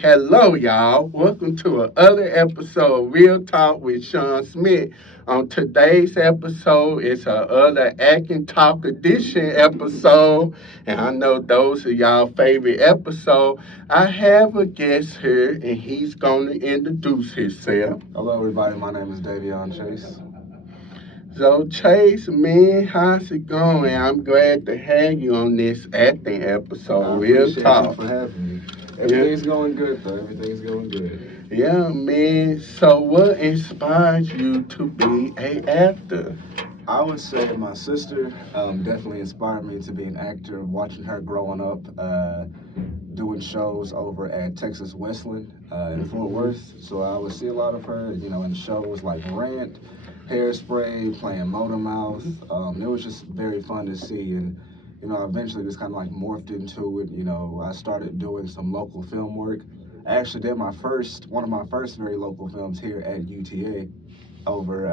Hello, y'all. Welcome to another episode of Real Talk with Shawn Smith. On today's episode, it's another Act and Talk edition episode, and I know those are y'all favorite episode. I have a guest here, and he's going to introduce himself. Hello, everybody. My name is Davayun Chase. So, Chase, man, how's it going? I'm glad to have you on this acting episode, I Real appreciate Talk. you for having me. Everything's going good, though. Everything's going good. Yeah, man. So, what inspired you to be an actor? I would say my sister definitely inspired me to be an actor. Watching her growing up, doing shows over at Texas Westland in Fort Worth. So I would see a lot of her, in shows like Rant, Hairspray, playing Motor Mouth. It was just very fun to see, and I eventually just kind of like morphed into it. I started doing some local film work. I actually did one of my first very local films here at UTA over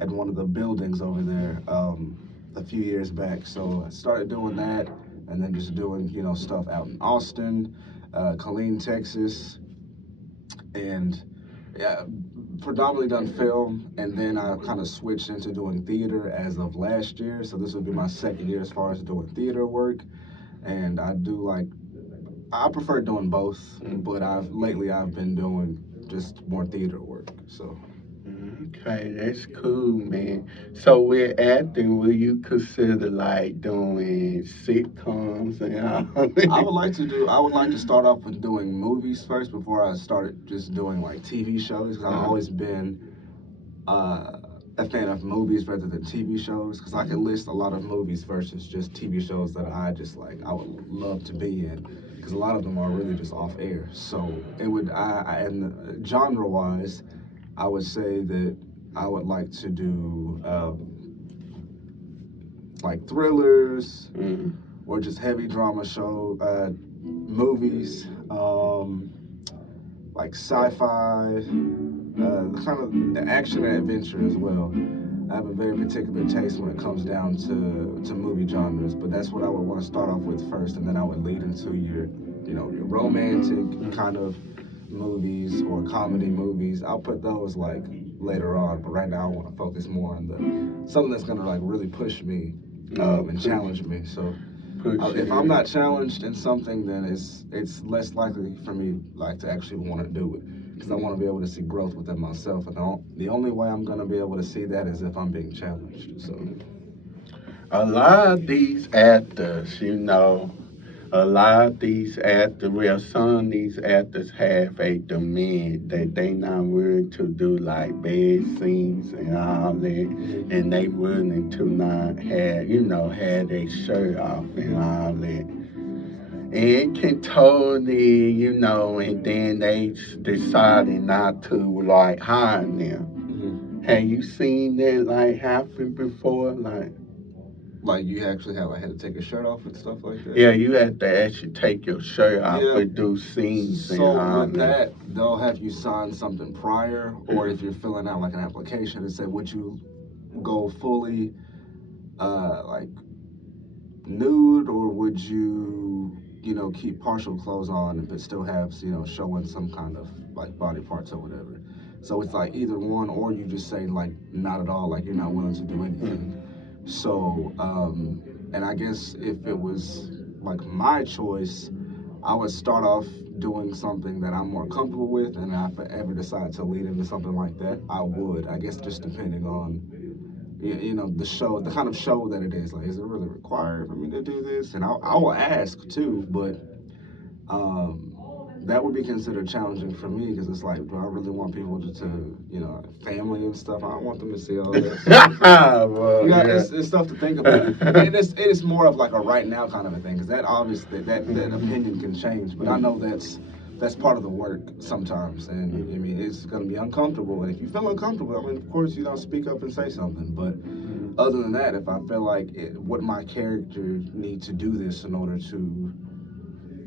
at one of the buildings over there a few years back. So I started doing that, and then just doing stuff out in Austin, Killeen, Texas, and yeah, predominantly done film, and then I kind of switched into doing theater as of last year. So this would be my second year as far as doing theater work, and I prefer doing both, but I've been doing just more theater work. So Okay, that's cool, man. So, with acting, will you consider like doing sitcoms and all? I would like to start off with doing movies first before I started just doing like TV shows. Because I've always been uh, a fan of movies rather than TV shows. Because I can list a lot of movies versus just TV shows that I would love to be in. Because a lot of them are really just off air. So it would and genre wise, I would say that I would like to do like thrillers or just heavy drama movies, like sci-fi, kind of the action and adventure as well. I have a very particular taste when it comes down to movie genres, but that's what I would want to start off with first, and then I would lead into your romantic kind of movies or comedy movies. I'll put those like later on, but right now I want to focus more on the something that's gonna like really push me and challenge me. So if I'm not challenged in something, then it's less likely for me like to actually want to do it because I want to be able to see growth within myself, and the only way I'm gonna be able to see that is if I'm being challenged. So A lot of these actors, a lot of these actors, well, some of these actors have a demand that they not willing to do like bad scenes and all that, and they willing to not have their shirt off and all that. And it can totally, and then they decided not to like hire them. Have you seen that like happen before? like you actually have I had to take a shirt off and stuff like that. Yeah, you have to actually take your shirt off Yeah. and do scenes and So all with that, they'll have you sign something prior, or if you're filling out like an application, and say, would you go fully like nude, or would you keep partial clothes on if it still has showing some kind of like body parts or whatever. So it's like either one, or you just say like not at all, like you're not willing to do anything. So and I guess if it was like my choice, I would start off doing something that I'm more comfortable with, and if I ever decide to lead into something like that, I would. I guess just depending on the show, the kind of show that it is. Like, is it really required for me to do this? And I will ask too, but um, that would be considered challenging for me because it's like, do I really want people to family and stuff? I don't want them to see all this. well, It's stuff to think about. It is more of like a right now kind of a thing because that obviously that opinion can change, but I know that's part of the work sometimes, and I mean it's gonna be uncomfortable. And if you feel uncomfortable, I mean of course speak up and say something. But other than that, if I feel like would my character need to do this in order to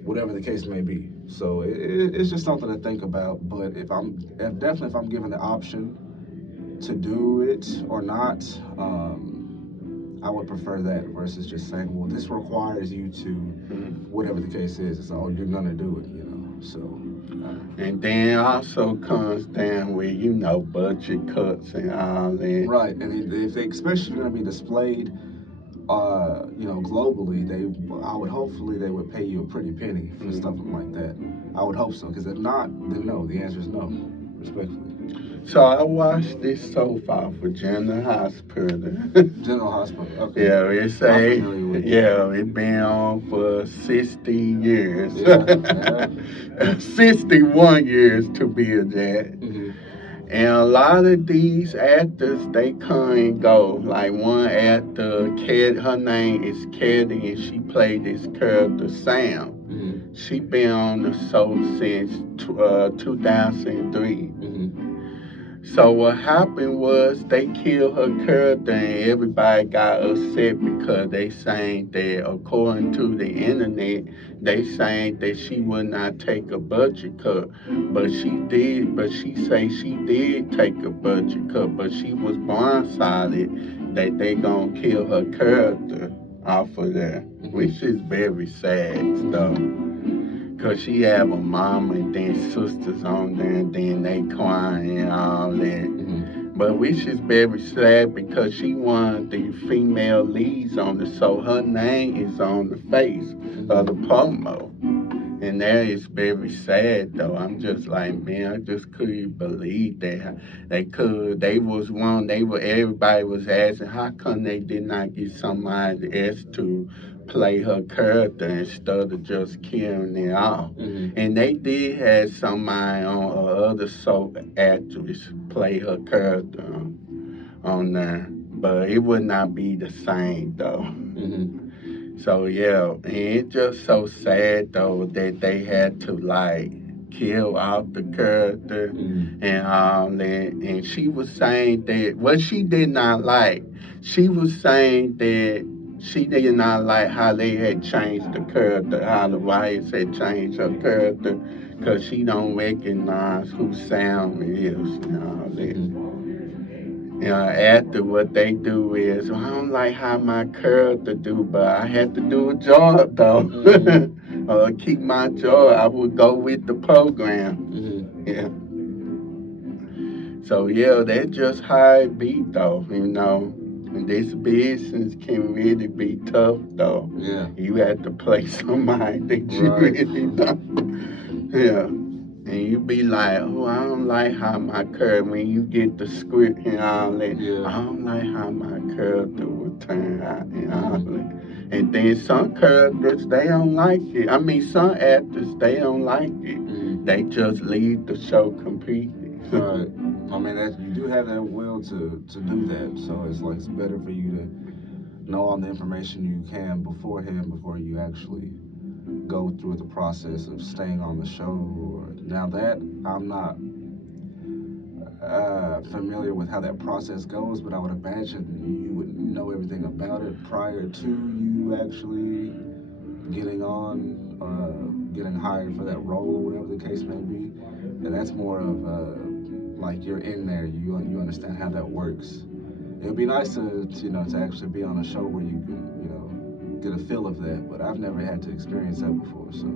whatever the case may be, So it's just something to think about. But if I'm given the option to do it or not, I would prefer that versus just saying, well, this requires you to, whatever the case is. It's all you're gonna do it, you know. So. And then also comes down with, budget cuts and all that. Right, and if they especially going to be displayed, globally, I would hopefully they would pay you a pretty penny for stuff like that. I would hope so, because if not, then no. The answer is no, respectfully. So I watched this soap opera, General Hospital. General Hospital. Okay. Yeah, it say, I'm familiar with it. yeah, it been on for 60 years. Yeah. 61 years to be exact. Mm-hmm. And a lot of these actors, they come and go. Like one actor, her name is Katie, and she played this character, Sam. Mm-hmm. She been on the show since 2003. Mm-hmm. So what happened was they killed her character and everybody got upset because they saying that according to the internet, they saying that she would not take a budget cut. But she say she did take a budget cut, but she was blindsided that they gonna kill her character off of there, which is very sad stuff. Cause she have a mom and then sisters on there and then they crying and all that. But which is very sad because she one of the female leads on the show. Her name is on the face of the promo. And that is very sad though. I'm just like, man, I just couldn't believe that everybody was asking how come they did not get somebody else to play her character instead of just killing it off. And they did have somebody on other soap actress play her character on there. But it would not be the same though. So yeah, and it's just so sad though that they had to like kill off the character and all that. And she was saying that what she did not like, she was saying that she did not like how they had changed the character, how the writers had changed her character, because she don't recognize who Sam is and all that. After what they do is, well, I don't like how my character do, but I had to do a job though. Keep my job. I would go with the program. Yeah. So yeah, that's just how it be though, And this business can really be tough though. Yeah. You have to play somebody that you really don't. Yeah. And you be like, oh, I don't like how my character, when you get the script and all that, I don't like how my character will turn out and all that. And then some characters, they don't like it. I mean, some actors, they don't like it. They just leave the show completely. Right. I mean, you do have that will to do that. So it's like it's better for you to know all the information you can beforehand before you actually go through the process of staying on the show. Now that I'm not familiar with how that process goes, but I would imagine you would know everything about it prior to you actually getting on, getting hired for that role or whatever the case may be. And that's more of like you're in there, you understand how that works. It would be nice to actually be on a show where you can get a feel of that, but I've never had to experience that before, so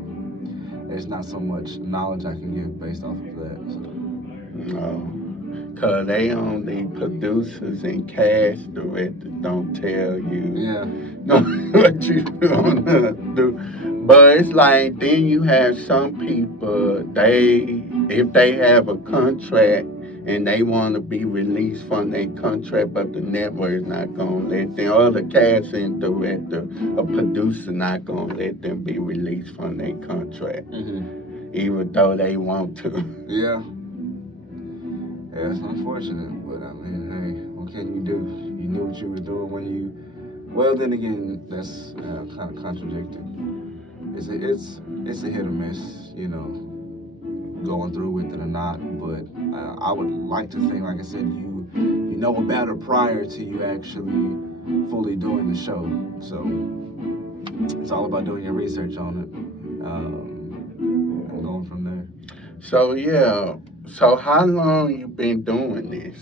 there's not so much knowledge I can give based off of that. So. No, cause they only producers and cast directors don't tell you what you gonna do. But it's like then you have some people if they have a contract and they want to be released from their contract, but the network is not going to let them, or the casting director or producer not going to let them be released from their contract, even though they want to. Yeah. Yeah, it's unfortunate, but I mean, hey, what can you do? You knew what you were doing when you. Well, then again, that's kind of contradictory. It's a hit or miss, going through with it or not. But I would like to think, like I said, you know about it prior to you actually fully doing the show. So it's all about doing your research on it. And going from there. So yeah. So how long you been doing this?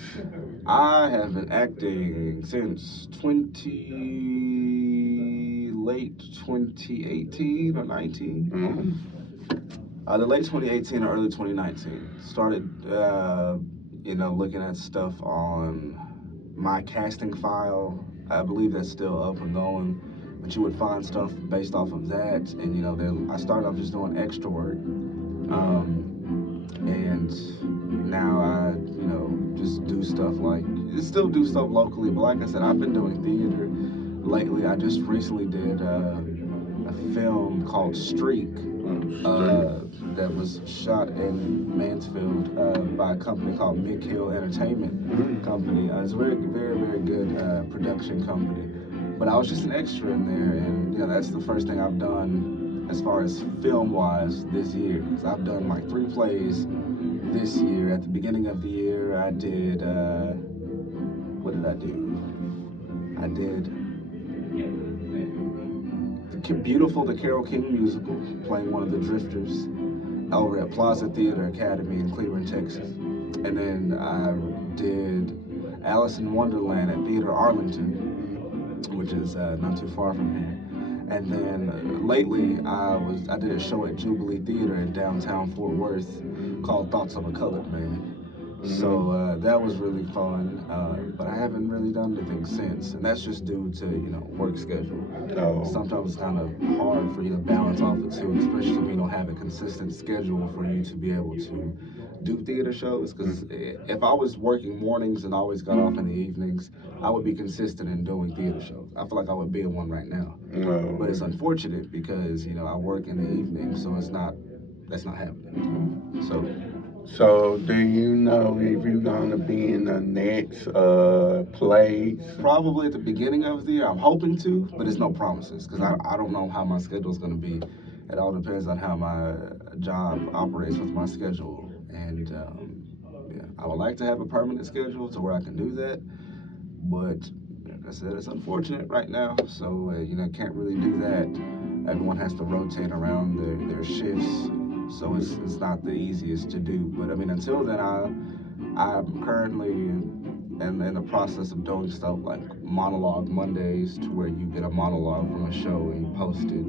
I have been acting since late 2018 or 19. Mm. The late 2018 or early 2019. Started, looking at stuff on my casting file. I believe that's still up and going. But you would find stuff based off of that, and I started off just doing extra work, and now I, just do stuff like still do stuff locally. But like I said, I've been doing theater lately. I just recently did a film called Streak that was shot in Mansfield by a company called Big Hill Entertainment Company. It's a very, very, very good production company. But I was just an extra in there, and that's the first thing I've done as far as film wise this year. Because I've done like 3 plays this year. At the beginning of the year, I did. What did I do? I did Beautiful, the Carole King musical, playing one of the drifters over at Plaza Theater Academy in Cleveland, Texas. And then I did Alice in Wonderland at Theater Arlington, which is not too far from here. And then lately, I did a show at Jubilee Theater in downtown Fort Worth called Thoughts of a Colored Man. So that was really fun, but I haven't really done anything since, and that's just due to work schedule. Oh. Sometimes it's kind of hard for you to balance off the two, especially when you don't have a consistent schedule for you to be able to do theater shows. Because if I was working mornings and always got off in the evenings, I would be consistent in doing theater shows. I feel like I would be in one right now, but it's unfortunate because I work in the evening, so that's not happening. So, do you know if you're gonna be in the next plays? Probably at the beginning of the year. I'm hoping to, but there's no promises because I don't know how my schedule is going to be. It all depends on how my job operates with my schedule. And yeah, I would like to have a permanent schedule to where I can do that, but like I said, it's unfortunate right now. So can't really do that. Everyone has to rotate around their shifts, so it's not the easiest to do. But I mean, until then, I'm currently in the process of doing stuff like monologue Mondays, to where you get a monologue from a show and you post it.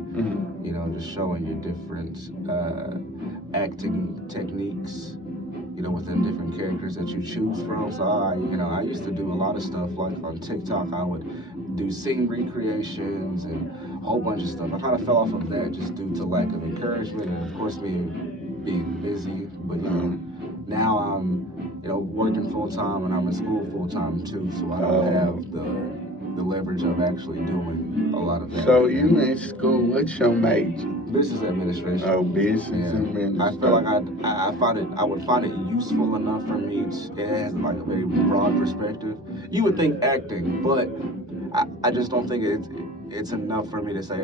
Just showing your different acting techniques. Within different characters that you choose from. So I used to do a lot of stuff like on TikTok. I would do scene recreations and a whole bunch of stuff. I kind of fell off of that just due to lack of encouragement and of course being busy. But now I'm working full time and I'm in school full time too. So I don't have the leverage of actually doing a lot of that. So you in school? What's your major? Business administration. Oh, business administration. I feel like I would find it useful enough for me. It has like a very broad perspective. You would think acting, but I just don't think it's enough for me to say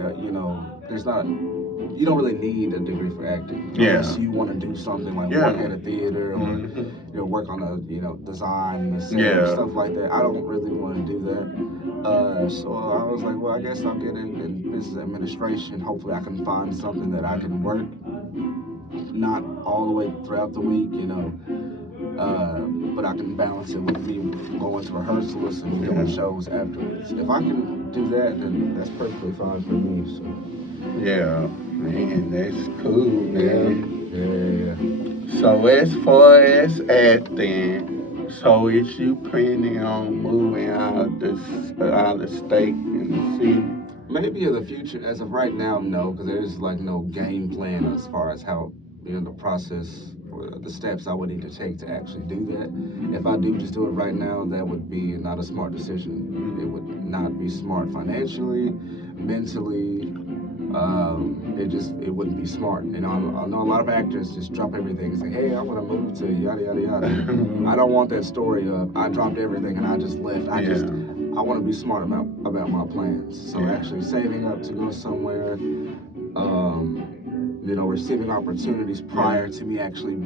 there's not. You don't really need a degree for acting unless you want to do something like work at a theater or work on a design, the set, stuff like that. I don't really want to do that. So I was like, well, I guess I'll get in business administration. Hopefully, I can find something that I can work not all the way throughout the week, but I can balance it with me going to rehearsals and doing shows afterwards. If I can do that, then that's perfectly fine for me. So. Yeah, man, that's cool, man. Yeah. So as far as acting, so is you planning on moving out the state and the city? Maybe in the future. As of right now, no, because there's like no game plan as far as how the process or the steps I would need to take to actually do that. If I do just do it right now, that would be not a smart decision. It would not be smart financially, mentally. It wouldn't be smart. I know a lot of actors just drop everything and say, "Hey, I want to move to yada yada yada." I don't want that story of I dropped everything and I just left. I want to be smart about my plans. So actually saving up to go somewhere, receiving opportunities prior to me actually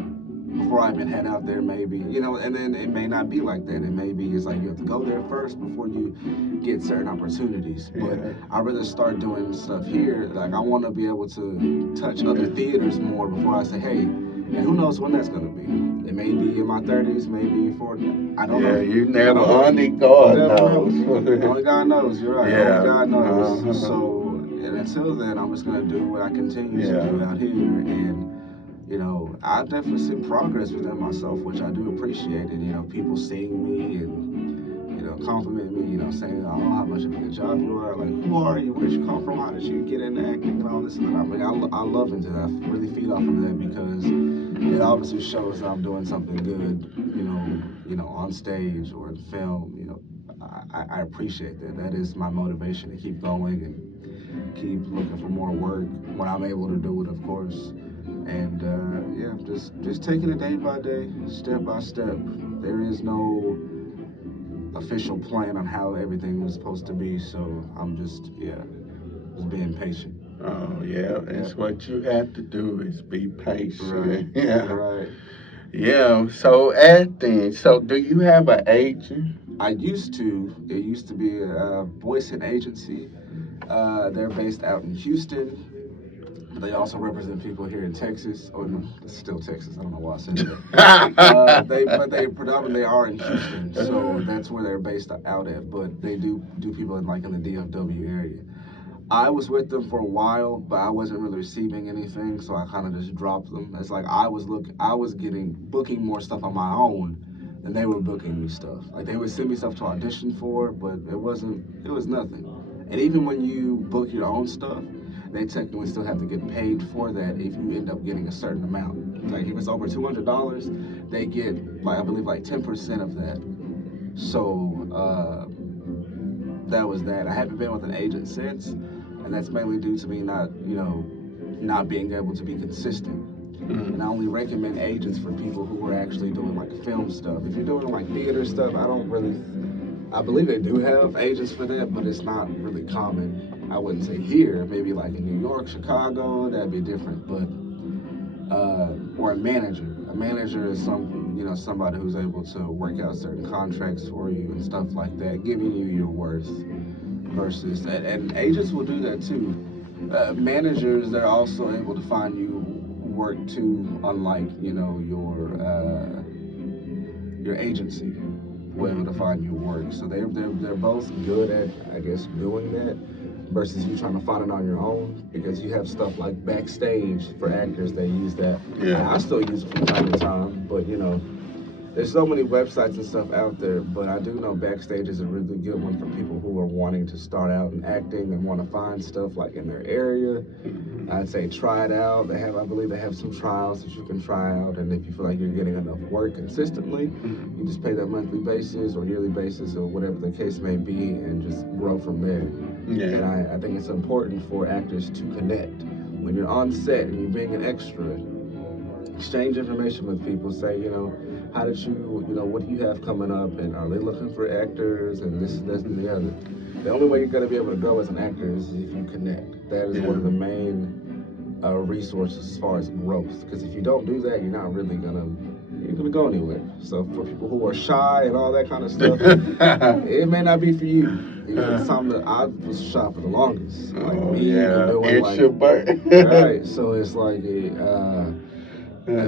before I even head out there, maybe, you know, and then it may not be like that. It may be it's like you have to go there first before you get certain opportunities. But Yeah. I'd rather start doing stuff here. Like, I want to be able to touch other theaters more before I say, hey, and who knows when that's going to be. It may be in my 30s, maybe in 40. I don't Yeah, know. you I never, don't know. only You God never know. knows. Only God knows. You're right. Only Yeah. God knows. Uh-huh. So, and until then, I'm just going to do what I continue to Yeah. do out here. And I've definitely seen progress within myself, which I do appreciate. And, people seeing me and, complimenting me, saying, oh, how much of a good job you are. Like, who are you? Where did you come from? How did you get into acting and all this and that? I mean, I love into that. I really feed off of that because it obviously shows that I'm doing something good, on stage or in film. I appreciate that. That is my motivation to keep going and keep looking for more work when I'm able to do it, of course. And yeah, just taking it day by day, step by step. There is no official plan on how everything was supposed to be, so I'm just just being patient. Oh, yeah. Yeah. It's what you have to do is be Right. patient. Yeah. Right. Yeah. So, acting. So, do you have an agent? I used to. It used to be a voice and agency. They're based out in Houston. But they also represent people here in Texas. Oh no, it's still Texas. I don't know why I said that. They predominantly are in Houston, so that's where they're based out at. But they do people in the DFW area. I was with them for a while, but I wasn't really receiving anything, so I kind of just dropped them. It's like I was getting booking more stuff on my own, and they were booking me stuff. Like they would send me stuff to audition for, but it was nothing. And even when you book your own stuff, they technically still have to get paid for that if you end up getting a certain amount. Like if it's over $200, they get like I believe like 10% of that. So that was that. I haven't been with an agent since, and that's mainly due to me not being able to be consistent. And I only recommend agents for people who are actually doing like film stuff. If you're doing like theater stuff, I don't really. I believe they do have agents for that, but it's not really common. I wouldn't say here, maybe like in New York, Chicago, that'd be different. But or a manager. A manager is somebody who's able to work out certain contracts for you and stuff like that, giving you your worth. Versus and agents will do that too. Managers, they're also able to find you work too, unlike your agency will able to find you work. So they're both good at, I guess, doing that versus you trying to find it on your own, because you have stuff like Backstage for actors. They use that. Yeah. I still use it from time to time, but there's so many websites and stuff out there, but I do know Backstage is a really good one for people who are wanting to start out in acting and want to find stuff like in their area. I'd say try it out. I believe they have some trials that you can try out, and if you feel like you're getting enough work consistently, you just pay that monthly basis or yearly basis or whatever the case may be, and just grow from there. Yeah. And I think it's important for actors to connect when you're on set and you're being an extra. Exchange information with people. Say, how did what do you have coming up, and are they looking for actors, and this, and the other. The only way you're going to be able to grow as an actor is if you connect. That is one of the main resources as far as growth. Because if you don't do that, you're gonna go anywhere. So for people who are shy and all that kind of stuff, it may not be for you. It's something that I was shy for the longest. Like Oh, me even yeah. doing like Introvert. right. So it's like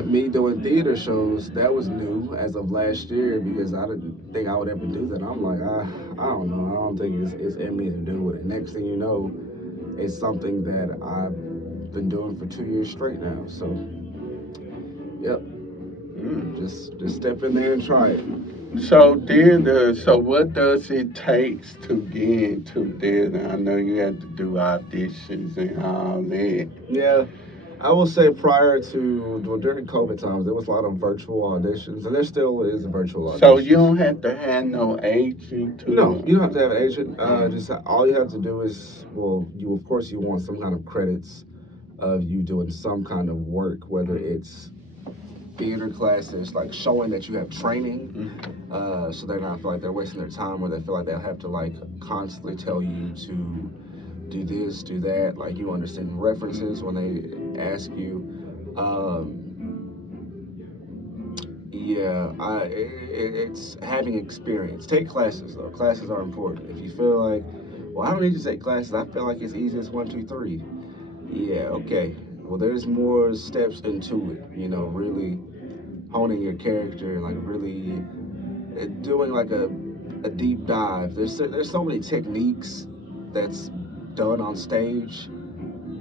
me doing theater shows, that was new as of last year because I didn't think I would ever do that. I'm like, I don't know. I don't think it's in me to do it. And next thing you know, it's something that I've been doing for 2 years straight now. So, yep, just step in there and try it. So theater. So what does it take to get into theater? I know you had to do auditions and all that. Yeah, I will say prior to well, during COVID times, there was a lot of virtual auditions, and there still is virtual So you auditions. don't have to have no agent No, you to. don't have to have an agent. Just all you have to do is, well, you of course you want some kind of credits of you doing some kind of work, whether it's theater classes, like showing that you have training, so they're not feel like they're wasting their time, or they feel like they'll have to like constantly tell you to do this, do that. Like you understand references when they ask you. Yeah, it's having experience. Take classes though. Classes are important. If you feel like, well, I don't need to take classes. I feel like it's easy as one, two, three. Yeah, okay. Well, there's more steps into it. You know, really honing your character, like really doing like a deep dive. There's so many techniques that's done on stage,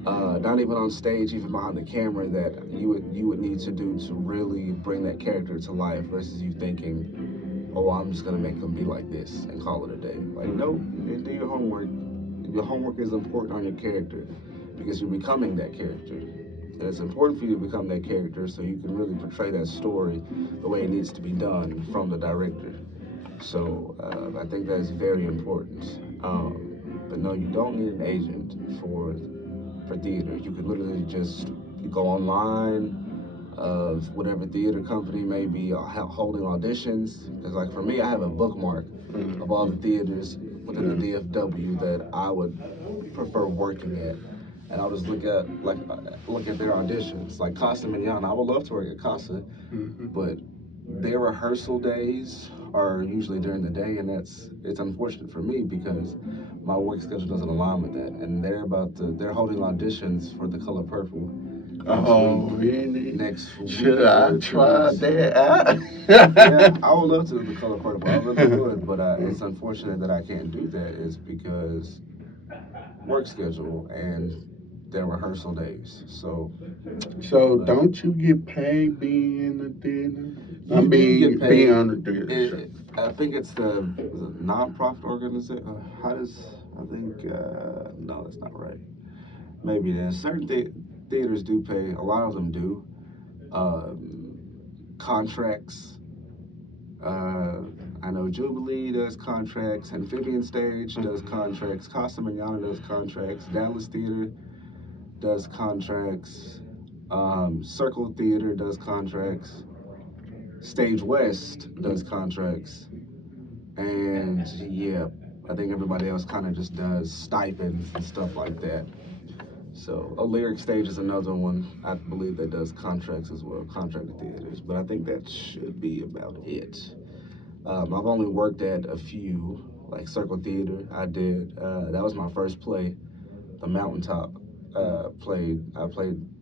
not even on stage, even behind the camera, that you would need to do to really bring that character to life. Versus you thinking, oh, I'm just gonna make them be like this and call it a day. Like, no, do your homework. Your homework is important on your character because you're becoming that character. And it's important for you to become that character so you can really portray that story the way it needs to be done from the director. So I think that is very important. But no, you don't need an agent for theater. You could literally just go online of whatever theater company may be holding auditions. Because like for me, I have a bookmark of all the theaters within the DFW that I would prefer working at, and I'll just look at their auditions. Like Casa Mignon, I would love to work at Casa, but their rehearsal days are usually during the day, and it's unfortunate for me because my work schedule doesn't align with that. And they're holding auditions for The Color Purple next Oh, week. really? Next week Should I or two try weeks. that out? Yeah, I would love to do The Color Purple. I really would, but it's unfortunate that I can't do that. Is because work schedule and their rehearsal days. So, So but don't you get paid being in the theater? I you do get mean, being paid. on the theater show. I think it's the non-profit organization. How does I think? No, that's not right. Maybe then certain theaters do pay. A lot of them do. Um, Contracts. Uh, I know Jubilee does contracts. Amphibian Stage does contracts. Casa Manana does contracts. Dallas Theater does contracts. Circle Theater does contracts. Stage West does contracts. And yeah, I think everybody else kind of just does stipends and stuff like that. So a lyric stage is another one. I believe that does contracts as well, contracted theaters. But I think that should be about it. I've only worked at a few, like Circle Theater. I did. That was my first play, The Mountaintop. I played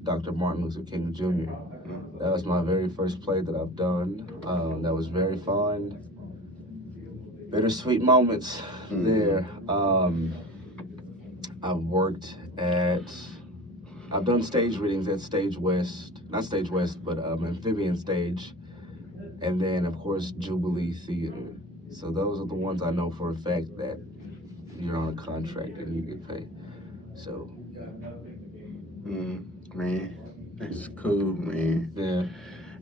Dr. Martin Luther King Jr. That was my very first play that I've done. That was very fun. Bittersweet moments there. I've worked at, I've done stage readings at Stage West, not Stage West, but Amphibian Stage, and then of course Jubilee Theater. So those are the ones I know for a fact that you're on a contract and you get paid. So Man, that's cool, man. yeah,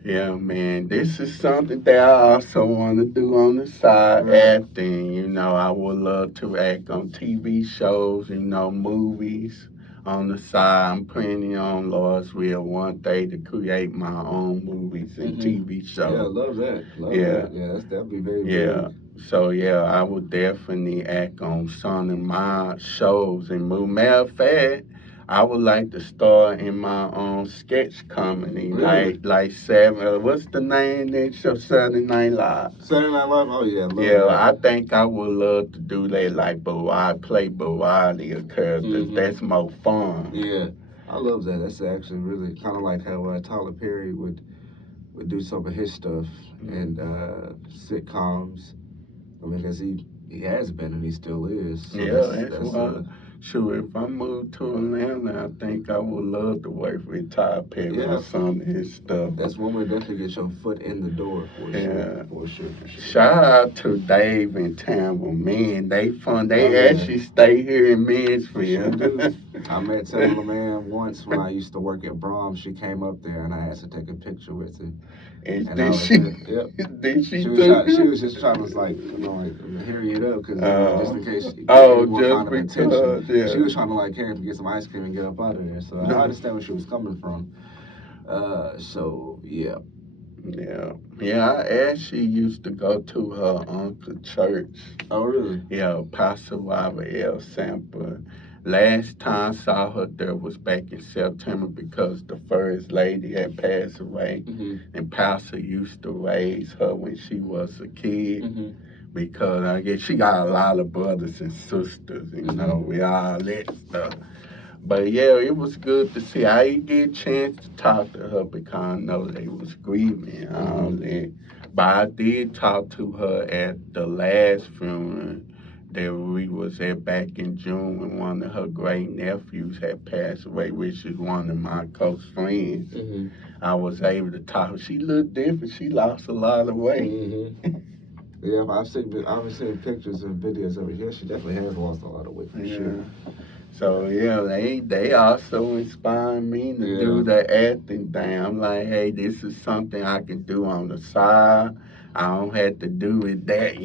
Yeah, man. This is something that I also want to do on the side, right. acting. I would love to act on TV shows, movies on the side. I'm planning on Lost Will one day to create my own movies and TV Yeah, shows. love that. Love Yeah, that. Yeah, that'd be very yeah. big. So yeah, I would definitely act on some of my shows and movies. Matter of fact, I would like to star in my own sketch comedy, Really? like seven. What's the name that show? Saturday Night Live. Saturday Night Live. Oh yeah, love Yeah, that. I think I would love to do that, like play variety of characters. That's more fun. Yeah, I love that. That's actually really kind of like how Tyler Perry would do some of his stuff and sitcoms. I mean, because he has been and he still is. So Yeah, that's that's why. Sure, if I move to Atlanta, I think I would love to work with Ty Perry on yeah. some of his stuff. That's one way to definitely get your foot in the door for sure. Yeah. For sure. For sure. Shout out to Dave and Tampa. Man, they fun. Oh They yeah. actually stay here in Sure do. Mansfield. I met Tamala Man once when I used to work at Brahms. She came up there and I asked to take a picture with her. And And I did was she? just, yep. Did she She was took trying. She it? was just trying to like, hurry it up because just in case she get Oh, any more just kind of attention. because, yeah. She was trying to like hurry up and get some ice cream and get up out of there. So I understand where she was coming from. So yeah. Yeah, yeah. I actually used to go to her uncle church. Oh really? Yeah, Pastor Robert L. Sample. Last time I saw her there was back in September because the first lady had passed away, and Pastor used to raise her when she was a kid. Because I guess she got a lot of brothers and sisters, you know, we all that stuff. But yeah, it was good to see. I didn't get a chance to talk to her because I know they was grieving and all that. But I did talk to her at the last funeral that we was at back in June when one of her great nephews had passed away, which is one of my close friends. I was able to talk. She looked different. She lost a lot of weight. Yeah, I've seen pictures and videos of her. Yeah, she definitely has lost a lot of weight for sure. So yeah, they also inspire me to do the acting thing. I'm like, hey, this is something I can do on the side. I don't have to do it that,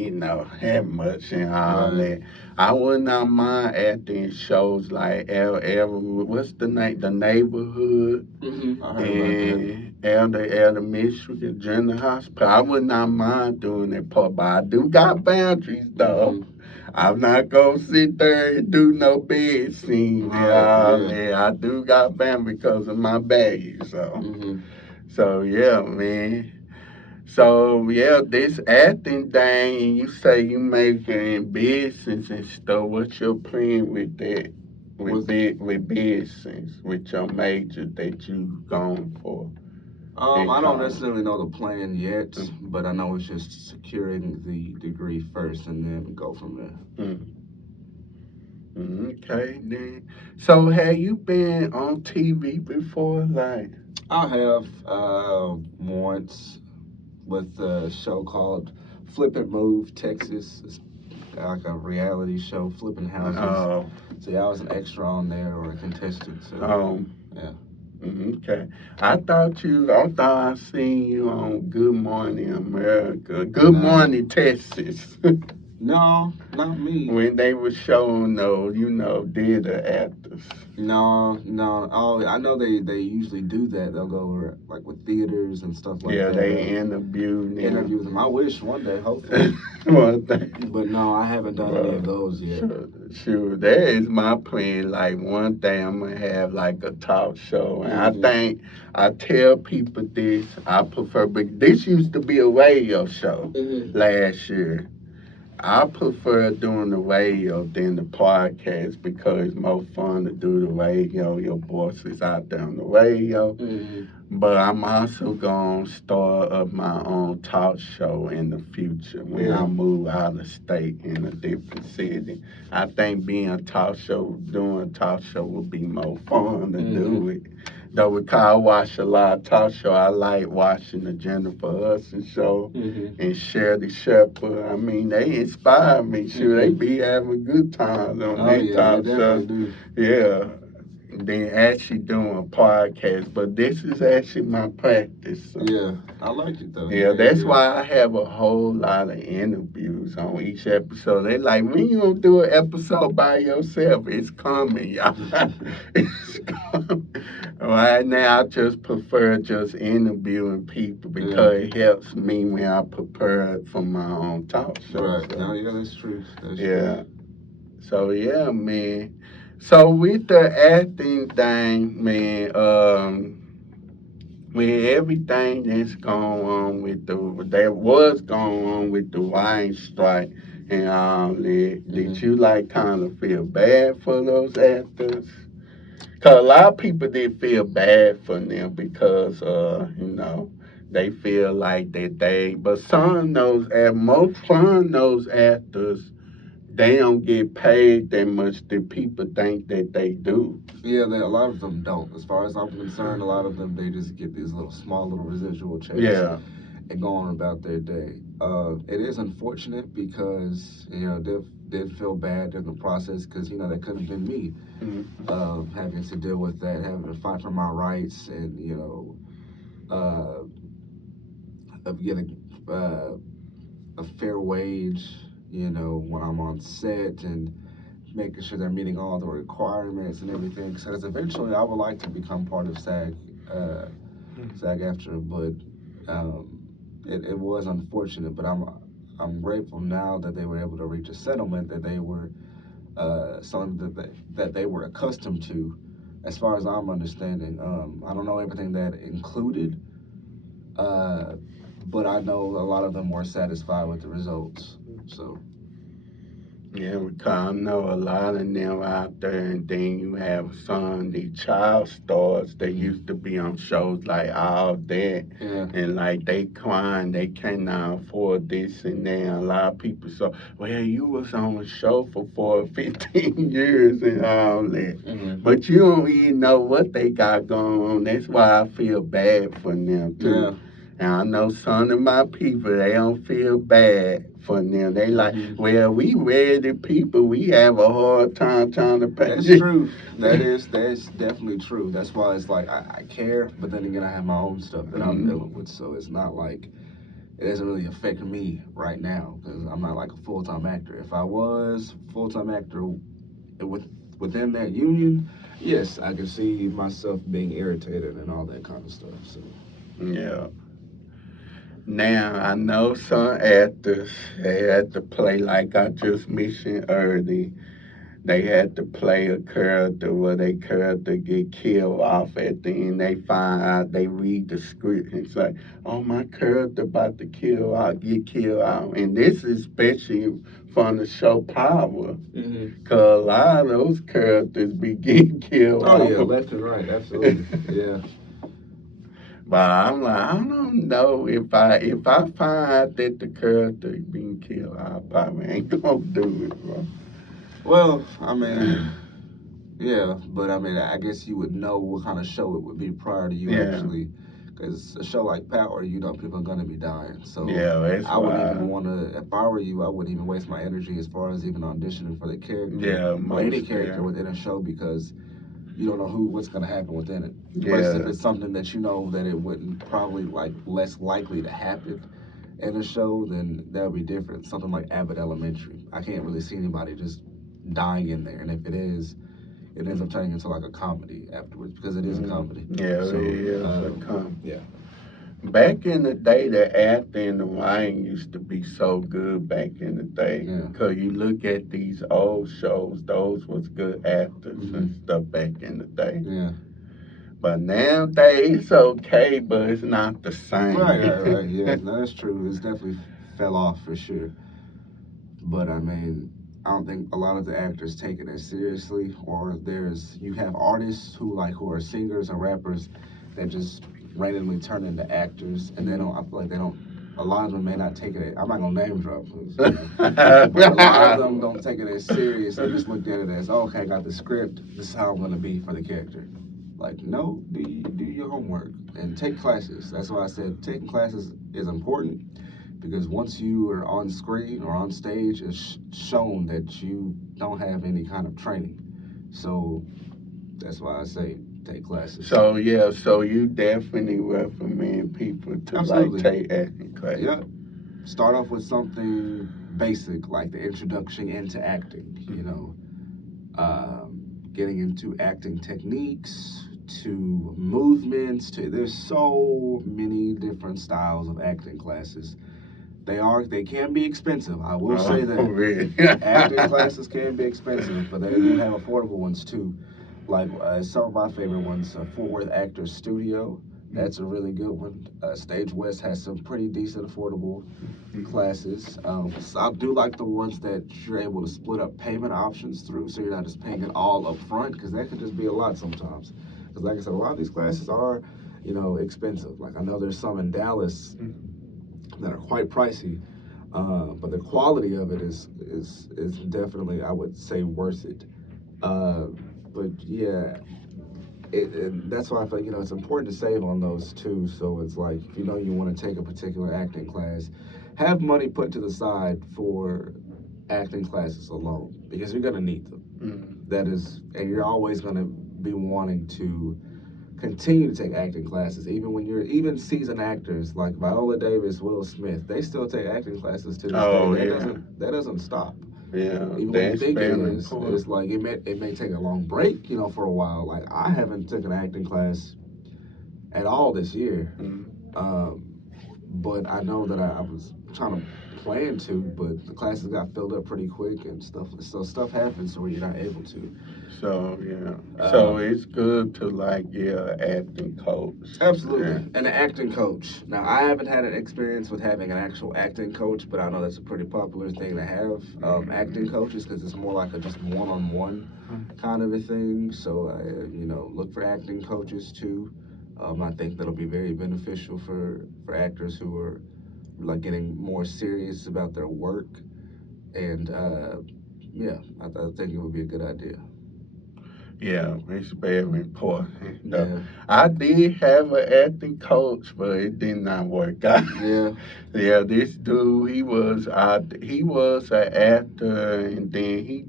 that much and all that. I would not mind acting in shows like what's the name? The Neighborhood. I heard about that. Elder Michigan General Hospital. I would not mind doing that part, but I do got boundaries though. I'm not gonna sit there and do no bed scene. I do got boundaries because of my baby. So yeah, man. So yeah, this acting thing, and you say you making business and stuff. What's your plan with that? With business, with your major that you gone for? I don't necessarily know the plan yet, but I know it's just securing the degree first and then go from there. Okay, then. So have you been on TV before? Like, I have once with a show called Flip and Move Texas. It's like a reality show, flipping houses. So yeah, I was an extra on there or a contestant. So yeah. Okay. I thought I seen you on Good Morning America. Good Morning Texas. No, not me. When they were showing those, theater actors. No. Oh, I know they usually do that. They'll go over like with theaters and stuff like that. Yeah, they interview them. I wish one day, hopefully. One day. But no, I haven't done any of those yet. Sure. That is my plan. Like one day I'm gonna have like a talk show, and I think I tell people this. I prefer, but this used to be a radio show last year. I prefer doing the radio than the podcast because it's more fun to do the radio. Your voice is out there on the radio. But I'm also going to start up my own talk show in the future when I move out of state in a different city. I think doing a talk show would be more fun to do it. Though because I watch a lot of talk show, I like watching the Jennifer Hudson show and Shirley Shepherd. I mean, they inspire me. Sure, they be having good times on their talk show. Yeah. Than actually doing a podcast, but this is actually my practice. So. Yeah, I like it though. Yeah, that's why I have a whole lot of interviews on each episode. They like, when you gonna do an episode by yourself? It's coming, y'all. It's coming. Right now, I just prefer just interviewing people because it helps me when I prepare for my own talk show. Right. So. No, yeah, that's true. True. So yeah, man. So with the acting thing, man, with everything that's going on with the wine strike and all that, did you like kind of feel bad for those actors? Cause a lot of people did feel bad for them because they feel like but some of those actors they don't get paid that much that people think that they do. Yeah, a lot of them don't. As far as I'm concerned, a lot of them they just get these small little residual checks. Yeah. And go on about their day. It is unfortunate because did feel bad in the process because that could have been me having to deal with that, having to fight for my rights, and of getting a fair wage. When I'm on set and making sure they're meeting all the requirements and everything. Because eventually, I would like to become part of SAG-AFTRA, but it was unfortunate. But I'm grateful now that they were able to reach a settlement that they were something that they were accustomed to, as far as I'm understanding. I don't know everything that included, uh, but I know a lot of them were satisfied with the results. So Yeah, because I know a lot of them out there, and then you have some of the child stars that used to be on shows like All That, yeah, and like they crying, they cannot afford this and that. A lot of people so, well, you was on a show for 15 years and all that. hmm But you don't even know what they got going on. That's why I feel bad for them, too. yeah. And I know some of my people, they don't feel bad for them. They like, hmm well, we ready people. We have a hard time trying to pay. That's true. That's definitely true. That's why it's like I care, but then again, I have my own stuff that I'm Mhm. dealing with, so it's not like it doesn't really affect me right now because I'm not like a full time actor. If I was full time actor with within that union, yes, I can see myself being irritated and all that kind of stuff. So Yeah. Now, I know some actors, they had to play like I just mentioned earlier. They had to play a character where they character get killed off at the end. They find out, they read the script and say, oh, my character about to kill out, get killed out. And this is especially from the show Power. Because a lot of those characters be getting killed oh yeah, off. left and right, absolutely, yeah. But I'm like, I don't know if I find out that the character being killed, I probably ain't gonna do it, bro. Well, I mean, yeah, but I mean, I guess you would know what kind of show it would be prior to you Yeah, actually, because a show like Power, you know, people are gonna be dying. So yeah, that's I wouldn't why. even want to. If I were you, I wouldn't even waste my energy as far as even auditioning for the character Yeah, or any most character there. within a show because you don't know what's gonna happen within it. Versus if Yeah, it's something that you know that it wouldn't probably like less likely to happen in a show, then that would be different. Something like Abbott Elementary, I can't really see anybody just dying in there, and if it is it ends up turning into like a comedy afterwards because it is a comedy. yeah, it So, is a come. yeah. Back in the day, the acting and the writing used to be so good back in the day. Yeah. Cause you look at these old shows, those was good actors hmm and stuff back in the day. Yeah. But nowadays, it's okay, but it's not the Right. Yeah, same. no, that's true. It's definitely fell off for sure. But I mean, I don't think a lot of the actors take it as seriously. Or you have artists who are singers and rappers that just randomly turn into actors, and they don't. I feel like they don't. A lot of them may not take it. I'm not gonna name drop, 'cause, but a lot of them don't take it as serious and just look at it as, oh, okay, I got the script. This is how I'm gonna be for the character. Like, no, do your homework and take classes. That's why I said taking classes is important because once you are on screen or on stage, it's shown that you don't have any kind of training. So that's why I say take classes. So yeah, so you definitely recommend people to like Absolutely. take acting classes. Yeah. Start off with something basic like the introduction into acting. Getting into acting techniques to movements to there's so many different styles of acting classes. They can be expensive. I will say Oh, that really? acting classes can be expensive, but they do have affordable ones too. Like some of my favorite ones, Fort Worth Actors Studio. That's a really good one. Stage West has some pretty decent affordable classes. So I do like the ones that you're able to split up payment options through, so you're not just paying it all up front, because that can just be a lot sometimes. Because like I said, a lot of these classes are, expensive. Like I know there's some in Dallas that are quite pricey, but the quality of it is definitely, I would say, worth it. Uh, but yeah, that's why I feel like, it's important to save on those too. So it's like if you know you want to take a particular acting class, have money put to the side for acting classes alone because you're gonna need them. Mm. That is, and you're always gonna be wanting to continue to take acting classes, even when you're even seasoned actors like Viola Davis, Will Smith. They still take acting classes to this day. Oh That yeah, doesn't stop. yeah. Even when you That's think it very is, important. it's like it may take a long break, for a while. Like I haven't taken an acting class at all this year, Mm. um, but I know that I was trying to planned to, but the classes got filled up pretty quick and stuff. So stuff happens where you're not able to. So yeah, so Um, it's good to like acting coach. Absolutely. Yeah. And an acting coach. Now, I haven't had an experience with having an actual acting coach, but I know that's a pretty popular thing to have, acting coaches, because it's more like a just one-on-one kind of a thing. So, look for acting coaches too. I think that'll be very beneficial for actors who are like getting more serious about their work. And yeah, I think it would be a good idea. Yeah, it's very important. Yeah. I did have an acting coach, but it did not work out. Yeah. Yeah, this dude, he was an actor, and then he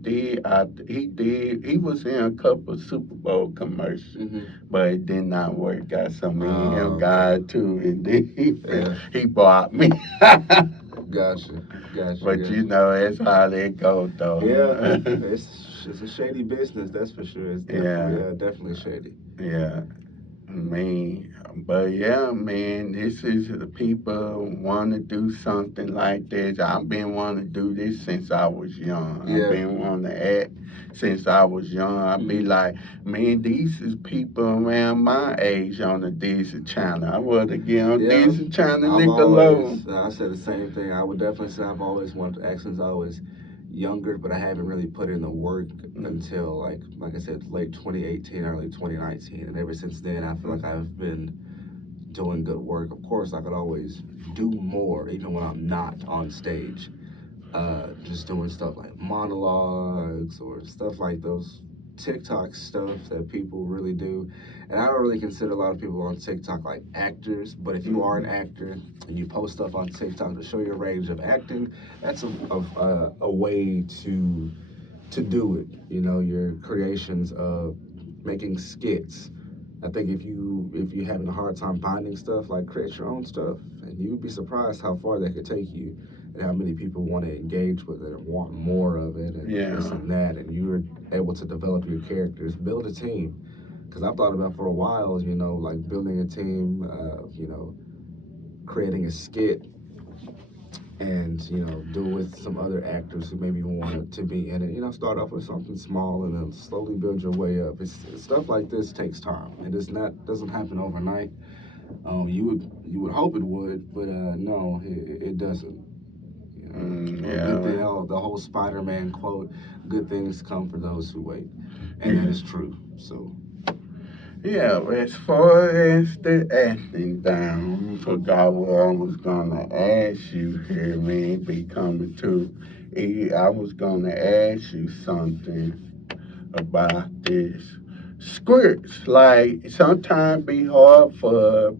was in a couple Super Bowl commercials, Mm-hmm. but it did not work out. So me and him Okay. got too, and then Yeah. he bought me. Gotcha. Gotcha. But Gotcha. that's how they go, Yeah, though. it's a shady business, that's for sure. It's Yeah, definitely shady. yeah. Man, but yeah, man, this is the people want to do something like this. I've been wanting to do this since I was young. I've Yeah. been wanting to act since I was young. I'd be Mhm. like, man, these is people around my age on the Disney Channel. I want to get on Yeah, Disney Channel, I've always, Nickelodeon. I said the same thing. I would definitely say I've always wanted to act since I was younger, but I haven't really put in the work until like I said, late 2018, early 2019, and ever since then, I feel like I've been doing good work. Of course, I could always do more, even when I'm not on stage. Just doing stuff like monologues or stuff like those TikTok stuff that people really do. And I don't really consider a lot of people on TikTok like actors, but if you are an actor and you post stuff on TikTok to show your range of acting, that's a way to do it. You know, your creations of making skits. I think if you having a hard time finding stuff, like create your own stuff, and you'd be surprised how far that could take you, and how many people want to engage with it and want more of it, and this Yeah. and that, and you're able to develop your characters, build a team. Because I've thought about for a while, like building a team, creating a skit and do it with some other actors who maybe wanted to be in it. Start off with something small and then slowly build your way up. Stuff like this takes time. It is not doesn't happen overnight. You would hope it would, but no, it doesn't. Yeah, Good thing. well, The whole Spider-Man quote: "Good things come for those who wait," and that is true. So yeah, as far as the acting down, forgot what I was gonna ask you here, man. Be coming to. I was gonna ask you something about this. Scripts, like sometimes be hard for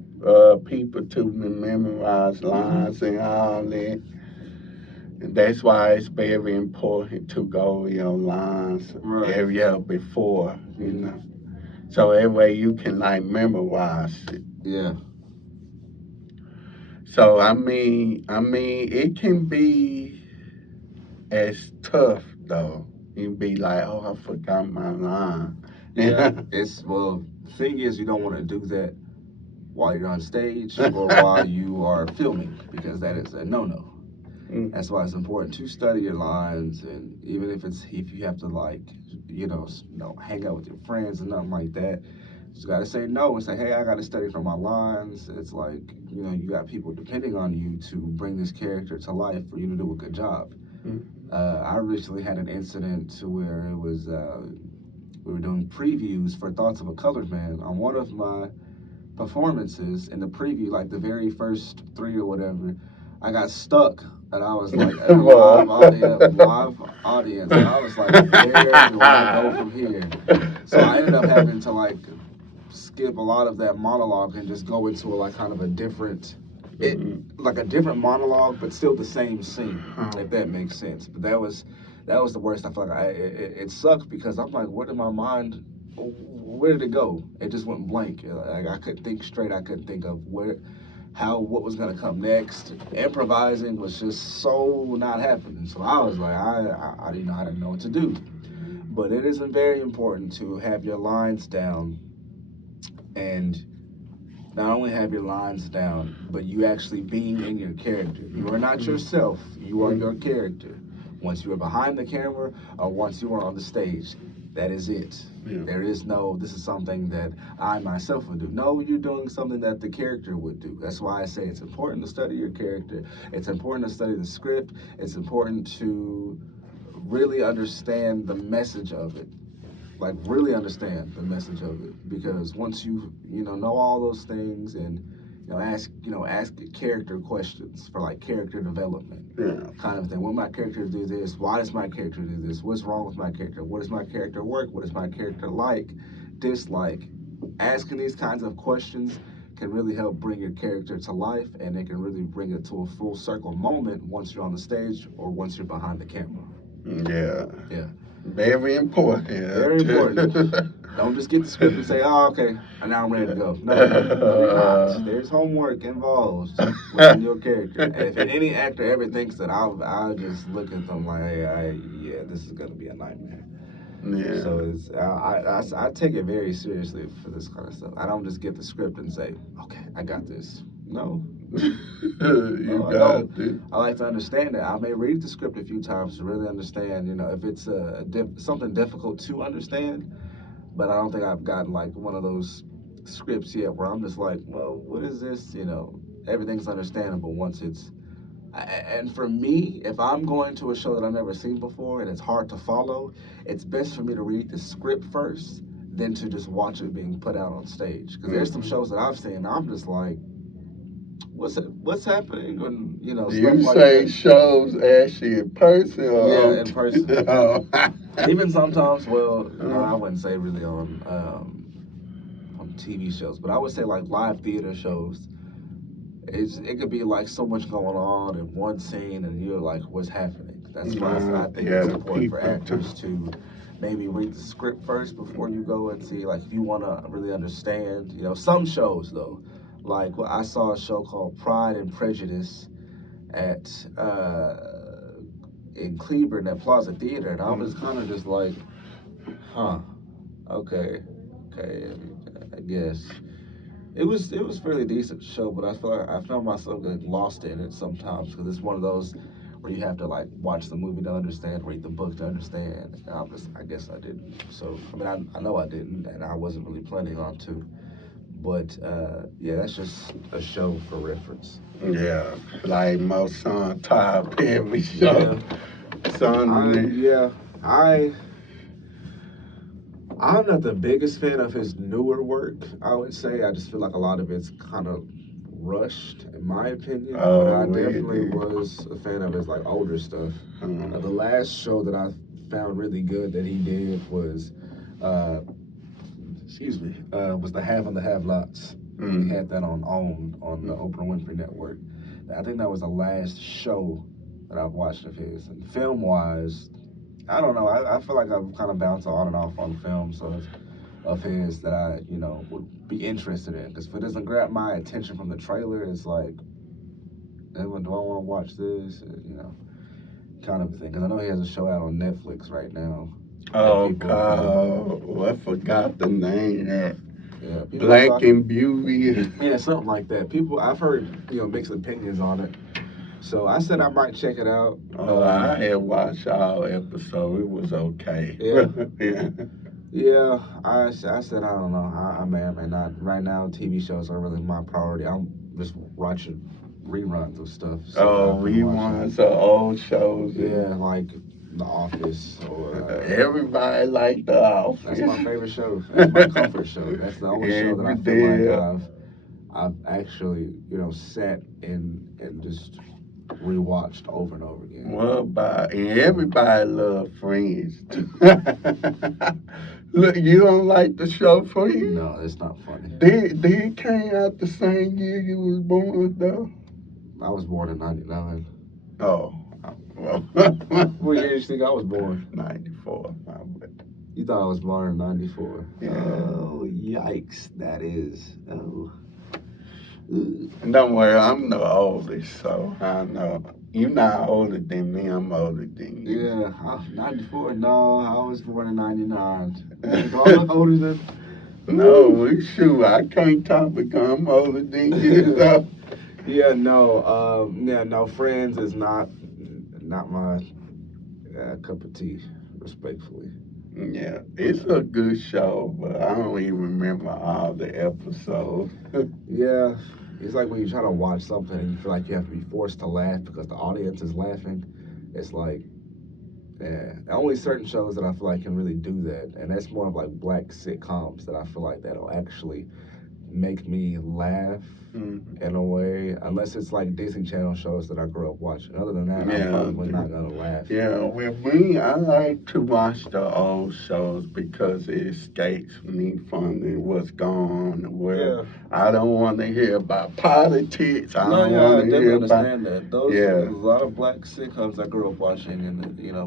people to memorize lines and all that. That's why it's very important to go your lines right. area before, Hmm. so that way you can like memorize it. Yeah. So it can be as tough though. You be like, oh, I forgot my line. Yeah. It's well. The thing is, you don't want to do that while you're on stage or while Mm, you are filming, because that is a no-no. That's why it's important to study your lines, and even if you have to like hang out with your friends and nothing like that, you just gotta say no and say, hey, I gotta study for my lines. It's like you got people depending on you to bring this character to life for you to do a good job. I recently had an incident to where it was we were doing previews for Thoughts of a Colored Man. On one of my performances in the preview, like the very first three or whatever, I got stuck, and I was like in a live audience, and I was like, where do I go from here? So I ended up having to like skip a lot of that monologue and just go into like kind of a different, it like a different monologue, but still the same scene, if that makes sense. But that was the worst. I feel like it sucked because I'm like, where did my mind? Where did it go? It just went blank. Like I couldn't think straight. I couldn't think of what was gonna come next. Improvising was just so not happening. So I was like, I didn't know how to know what to do. But it is very important to have your lines down and not only have your lines down, but you actually being in your character. You are not yourself, you are your character. Once you are behind the camera or once you are on the stage, that is it. Yeah. There is no, this is something that I myself would do. No, you're doing something that the character would do. That's why I say it's important to study your character. It's important to study the script. It's important to really understand the message of it, like really understand the message of it, because once you know all those things, and ask character questions for like character development Yeah. kind of thing. Will my character do this? Why does my character do this? What's wrong with my character? What does my character work? What does my character like, dislike? Asking these kinds of questions can really help bring your character to life, and it can really bring it to a full circle moment once you're on the stage or once you're behind the camera. Yeah. Yeah. Very important. Very important. Don't just get the script and say, "Oh, okay, and now I'm ready to go." No, you're not. There's homework involved within your character. And if any actor ever thinks that, I'll just look at them like, "Hey, yeah, this is gonna be a nightmare." Yeah. So I take it very seriously for this kind of stuff. I don't just get the script and say, "Okay, I got this." No, You no, I got don't. it. I like to understand it. I may read the script a few times to really understand. If it's something difficult to understand, but I don't think I've gotten like one of those scripts yet where I'm just like, well, what is this? Everything's understandable once it's. And for me, if I'm going to a show that I've never seen before and it's hard to follow, it's best for me to read the script first than to just watch it being put out on stage. Because there's some shows that I've seen, and I'm just like, what's happening, and stuff You like say that. shows actually in person or Yeah, in person. Oh. Even sometimes, well, no, I Uh, wouldn't say really on TV shows, but I would say like live theater shows. It could be like so much going on in one scene, and you're like, what's happening? That's why I think yeah, it's the important for people too. actors to maybe read the script first before you go and see, like, if you want to really understand. Some shows though, like I saw a show called Pride and Prejudice at in Cleveland at Plaza Theater, and I was kind of just like, huh, okay, okay, I guess. It was a fairly decent show, but I feel like I found myself getting lost in it sometimes because it's one of those where you have to like watch the movie to understand, read the book to understand. And I guess I didn't. So I mean, I know I didn't, and I wasn't really planning on to. But yeah, that's just a show for reference. Yeah, like most on top every Yeah, show. Son, yeah, I I'm not the biggest fan of his newer work, I would say. I just feel like a lot of it's kind of rushed, in my opinion. But oh I definitely really? was a fan of his like older stuff. The Um, last show that I found really good that he did was, uh, excuse me, was the Have and the Have Lots. He mm, had that on the mm. Oprah Winfrey Network. I think that was the last show that I've watched of his. And film wise, I don't know. I feel like I've kind of bounced on and off on films of his that I, would be interested in. Because if it doesn't grab my attention from the trailer, it's like, do I want to watch this? Kind of a thing. Because I know he has a show out on Netflix right now that Oh, people have been, God, I forgot the name. yeah, people are Black talking, and Beauty. yeah, something like that. I've heard, mixed opinions on it. So I said I might check it out. Oh, I had watched our episode. It was okay. Yeah. Yeah. Yeah, I said I don't know. I may or may not. Right now, TV shows are really my priority. I'm just watching reruns of stuff. Stuff that Oh, I've been watching. reruns of old shows. Yeah, like The Office or Everybody like The that's Office. my favorite show. That's my comfort show. That's the only show that I Every feel like day. I've actually sat and just rewatched over and over again. Well, and everybody love Friends. Look, you don't like the show Friends? No, it's not funny. Did it came out the same year you was born though? I was born in '99. Oh, well, What year do you think I was born? 94. My bad. You thought I was born in '94. Yeah. Oh, yikes. That is. Oh. Ugh. And don't worry, I'm the oldest, so I know. You're not older than me, I'm older than you. Yeah, 94. No, I was born in '99. Do I look older than? No, we sure. I can't talk because I'm older than you, so. Yeah, no, yeah, no. Friends is not my cup of tea, respectfully. Yeah, it's a good show, but I don't even remember all the episodes. Yeah, it's like when you try to watch something and you feel like you have to be forced to laugh because the audience is laughing. It's like, yeah, only certain shows that I feel like can really do that, and that's more of like black sitcoms that I feel like that'll actually make me laugh Mhm. in a way, unless it's like Disney Channel shows that I grew up watching. Other than that, I'm Yeah, probably not gonna laugh. yeah. With me, I like to watch the old shows because it escapes me from what's going on in the world. Yeah. I don't want to hear about politics. I No, don't yeah, want I to hear definitely about understand that. Those a yeah. lot of black sitcoms I grew up watching, and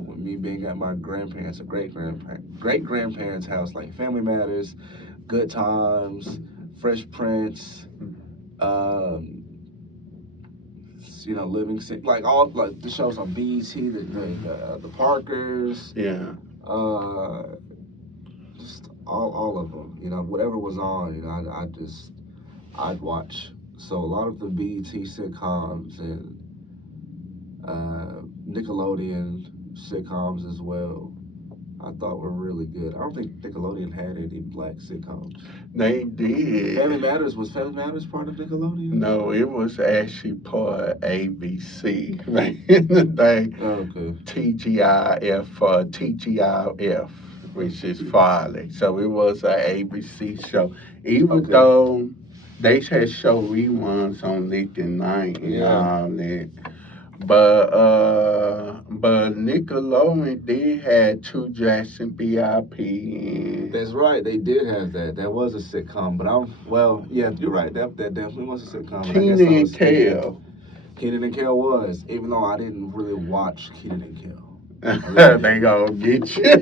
with me being at my grandparents or great grandparents' house, like Family Matters, Good Times, Fresh Prince, um, Living Sick, like all like the shows on BET, the Parkers, Yeah. uh, just all of them. Whatever was on, I'd watch. So a lot of the BET sitcoms and Nickelodeon sitcoms as well, I thought were really good. I don't think Nickelodeon had any black sitcoms. They did. Family Matters part of Nickelodeon? No, it was actually part of ABC back in the day. Oh, okay. TGIF, which is Farley. So it was an ABC show. Even Okay. though they had show reruns on Nick and Night and Yeah. all that. But Nickelodeon did have Two Jackson BIP. That's right. They did have that. That was a sitcom. But yeah, you're right. That definitely was a sitcom. And I guess Keenan I and was thinking Kel. Kenan and Kel was, even though I didn't really watch Kenan and Kel. They gonna get you.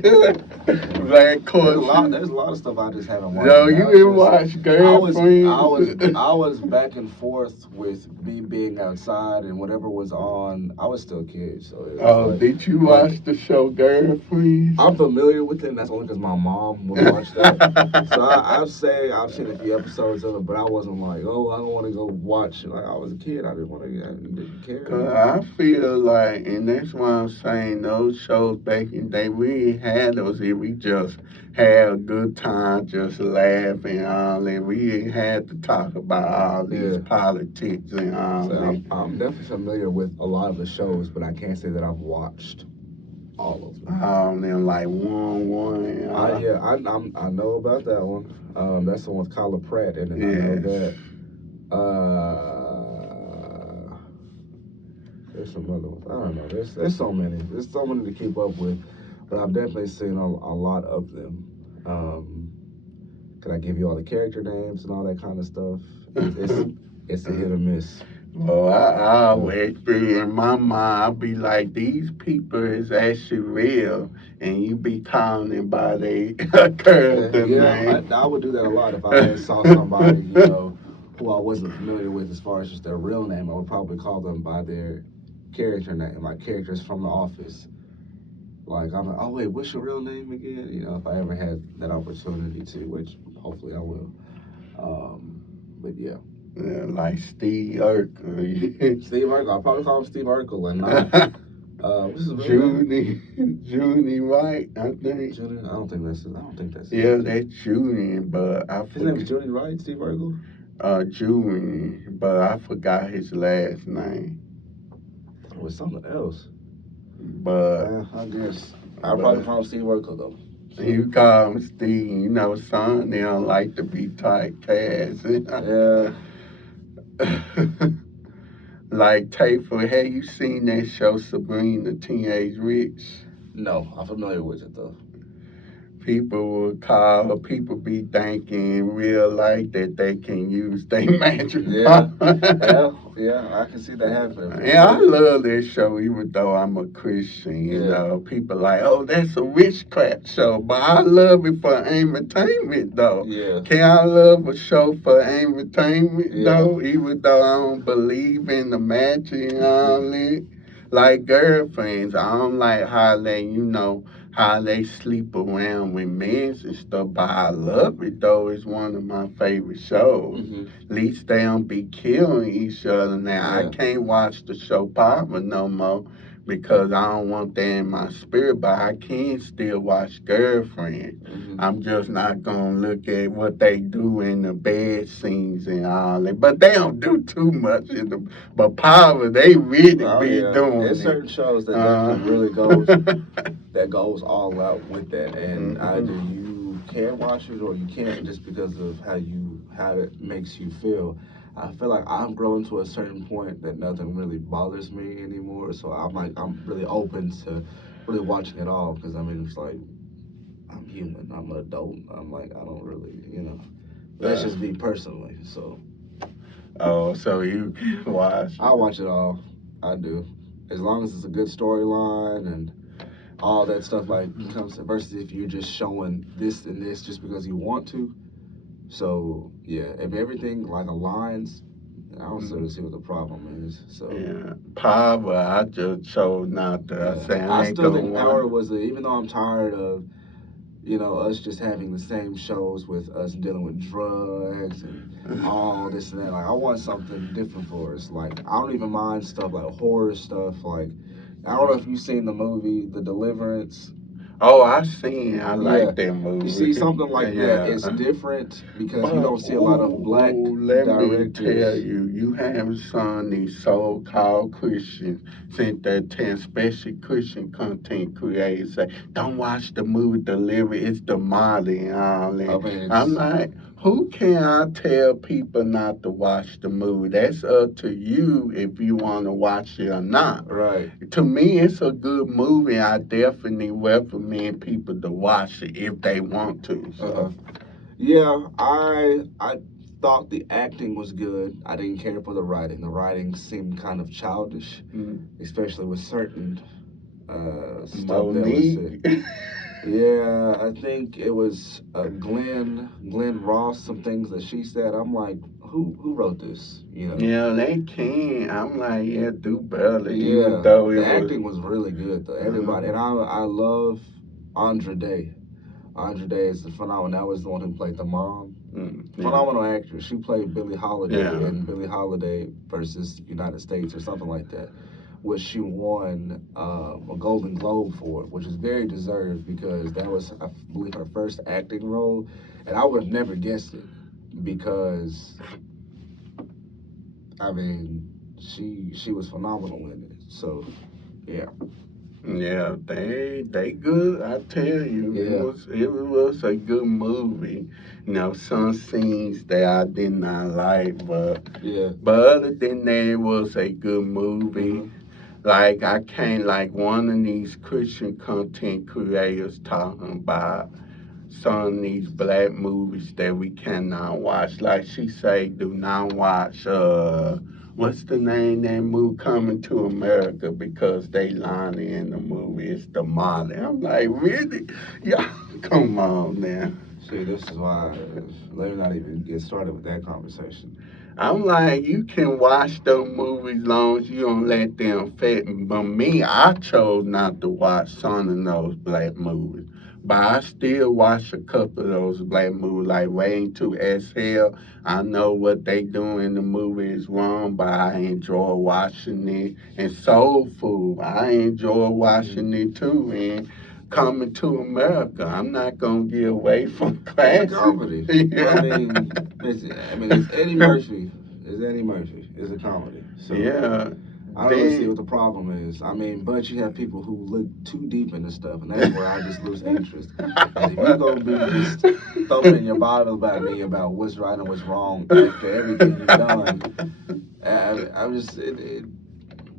Black culture. There's a lot of stuff I just haven't watched. No, you didn't watch Girlfriends. I was back and forth with me being outside and whatever was on. I was still a kid, so it was Oh, like, did you watch the show Girlfriends? I'm familiar with it, and that's only because my mom would watch that. So I've seen a few episodes of it, but I wasn't like, oh, I don't want to go watch it. Like I was a kid, I didn't care. Cause I feel like, and that's why I'm saying those shows back in the day, we ain't had those here. We just had a good time, just laughing and all that. We ain't had to talk about all these politics and all So that. I'm definitely familiar with a lot of the shows, but I can't say that I've watched all of them. All them like one. I know about that one. That's the one with Kyla Pratt in it. I know that. There's some other ones. I don't know. There's so many. There's so many to keep up with, but I've definitely seen a lot of them. Can I give you all the character names and all that kind of stuff? It's a hit or miss. Well, I always be in my mind, I'll be like, these people is actually real, and you be calling them by their character name. I would do that a lot if I saw somebody, who I wasn't familiar with as far as just their real name. I would probably call them by their character name, like characters from The Office. Like, I'm like, oh, wait, what's your real name again? If I ever had that opportunity to, which hopefully I will. But yeah. Yeah, like Steve Urkel. Steve Urkel. I'll probably call him Steve Urkel and not. What's his real name? Junie Wright, I think. Junie? I don't think that's. Yeah, that's Junie, but I forgot. His name is Junie Wright, Steve Urkel? Junie, but I forgot his last name. It was something else. But I guess. I'll probably call him Steve Urkel, though. You call him Steve, son, they don't like to be typecast. Yeah. Like Tafer, have you seen that show Sabrina the Teenage Witch? No, I'm familiar with it though. People be thinking in real life that they can use their magic. Yeah, I can see that happening. Yeah, I love this show, even though I'm a Christian. You know, people like, oh, that's a witchcraft show, but I love it for entertainment, though. Yeah. Can I love a show for entertainment, though, even though I don't believe in the magic and all that? Like Girlfriends, I don't like how they, how they sleep around with men and stuff. But I love it though. It's one of my favorite shows. Mm-hmm. At least they don't be killing each other. Now I Yeah. can't watch the show Papa no more because I don't want that in my spirit. But I can still watch Girlfriend. Mm-hmm. I'm just not gonna look at what they do in the bed scenes and all that. But they don't do too much in the. But Power, they really Oh be yeah, doing there's it. certain shows that Uh, definitely really goes that goes all out with that, and either mhm. you can watch it or you can't just because of how it makes you feel. I feel like I've grown to a certain point that nothing really bothers me anymore, so I'm really open to really watching it all because I mean it's like I'm human, I'm an adult, I'm like I don't really that's Uh, just me personally. So oh, so you can watch I it. watch it all, I do, as long as it's a good storyline and all that stuff like comes versus if you're just showing this and this just because you want to. So yeah, if everything like aligns, I don't sort of Mm, see what the problem is. So yeah, Power, I just chose not to. I yeah, say I I ain't still gonna think watch. Power was even though I'm tired of us just having the same shows with us dealing with drugs and all this and that. Like I want something different for us. Like I don't even mind stuff like horror stuff. Like I don't know if you've seen the movie The Deliverance. Oh, I seen. I Yeah. like that You see movie. something like that, Yeah. it's different because you But don't see a lot of black let me tell directors. you, you have some of these so-called Christians sent that 10 especially Christian content creators say, don't watch the movie Deliver, it's demonic and all I that. mean, I'm it's like, who can I tell people not to watch the movie? That's up to you if you want to watch it or not. right. To me, it's a good movie. I definitely recommend people to watch it if they want to. Uh-huh. So. Yeah, I thought the acting was good. I didn't care for the writing. The writing seemed kind of childish, Mm. especially with certain stuff that was said. Monique. Yeah, I think it was Glenn Ross. Some things that she said. I'm like, who wrote this? Yeah, they can. I'm like, yeah, do better. Even Yeah, though the it was. acting was really good though. Everybody, and Uh, I love Andra Day. Andra Day is phenomenal. That was the one who played the mom. yeah, Phenomenal actress. She played Billie Holiday yeah. in Billie Holiday versus United States or something like that, which she won a Golden Globe for, which is very deserved because that was, I believe, her first acting role, and I would have never guessed it because I mean she was phenomenal in it. So yeah, Yeah, they good. I tell you, yeah, it was a good movie. Some scenes that I did not like, yeah. but other than that, it was a good movie. Mm-hmm. Like I can't like one of these Christian content creators talking about some of these black movies that we cannot watch. Like she say, do not watch what's the name of that movie Coming to America because they lying in the movie. It's the Molly. I'm like, really? Y'all come on now. See, this is why. Let me not even get started with that conversation. I'm like, you can watch those movies long as you don't let them affect me. But me, I chose not to watch some of those black movies. But I still watch a couple of those black movies, like Waiting to Exhale. I know what they do in the movie is wrong, but I enjoy watching it. And Soul Food, I enjoy Mm-hmm. watching it too. And Coming to America, I'm not gonna get away from It's a classics. comedy. I Yeah. mean, it's Eddie Murphy. It's Eddie Murphy. It's a comedy. So Yeah. I don't really see what Then the problem is. I mean, but you have people who look too deep into stuff, and that's where I just lose interest. Because if you're gonna be just thumping your Bible about me about what's right and what's wrong after everything you've done, I'm just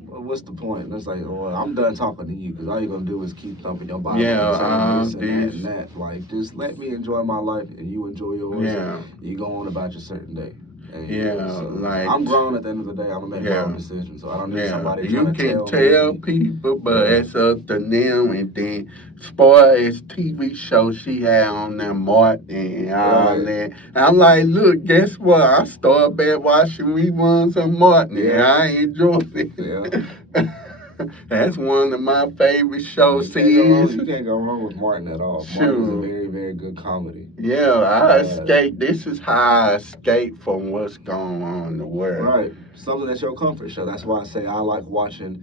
what's the point? And it's like, well, I'm done talking to you because all you're gonna do is keep thumping your Bible yeah, and saying this and that this and that. Like, just let me enjoy my life and you enjoy yours. yeah, You go on about your certain day. And yeah, so like I'm grown at the end of the day. I'm gonna make my own yeah. decisions. So I don't need Yeah, somebody you trying to can tell tell me. people, but Yeah. it's up to them. And then, spoil as TV show she had on there, Martin and all Right. that. I'm like, look, guess what? I started back watching reruns of Martin, and Yeah. I enjoyed Yeah. it. That's one of my favorite You shows. can't go wrong. Series. You can't go wrong with Martin at all. Martin is a Shoot. very, very good comedy. Yeah, I Uh, escape. This is how I escape from what's going on in the world. right. Something that's your comfort show. That's why I say I like watching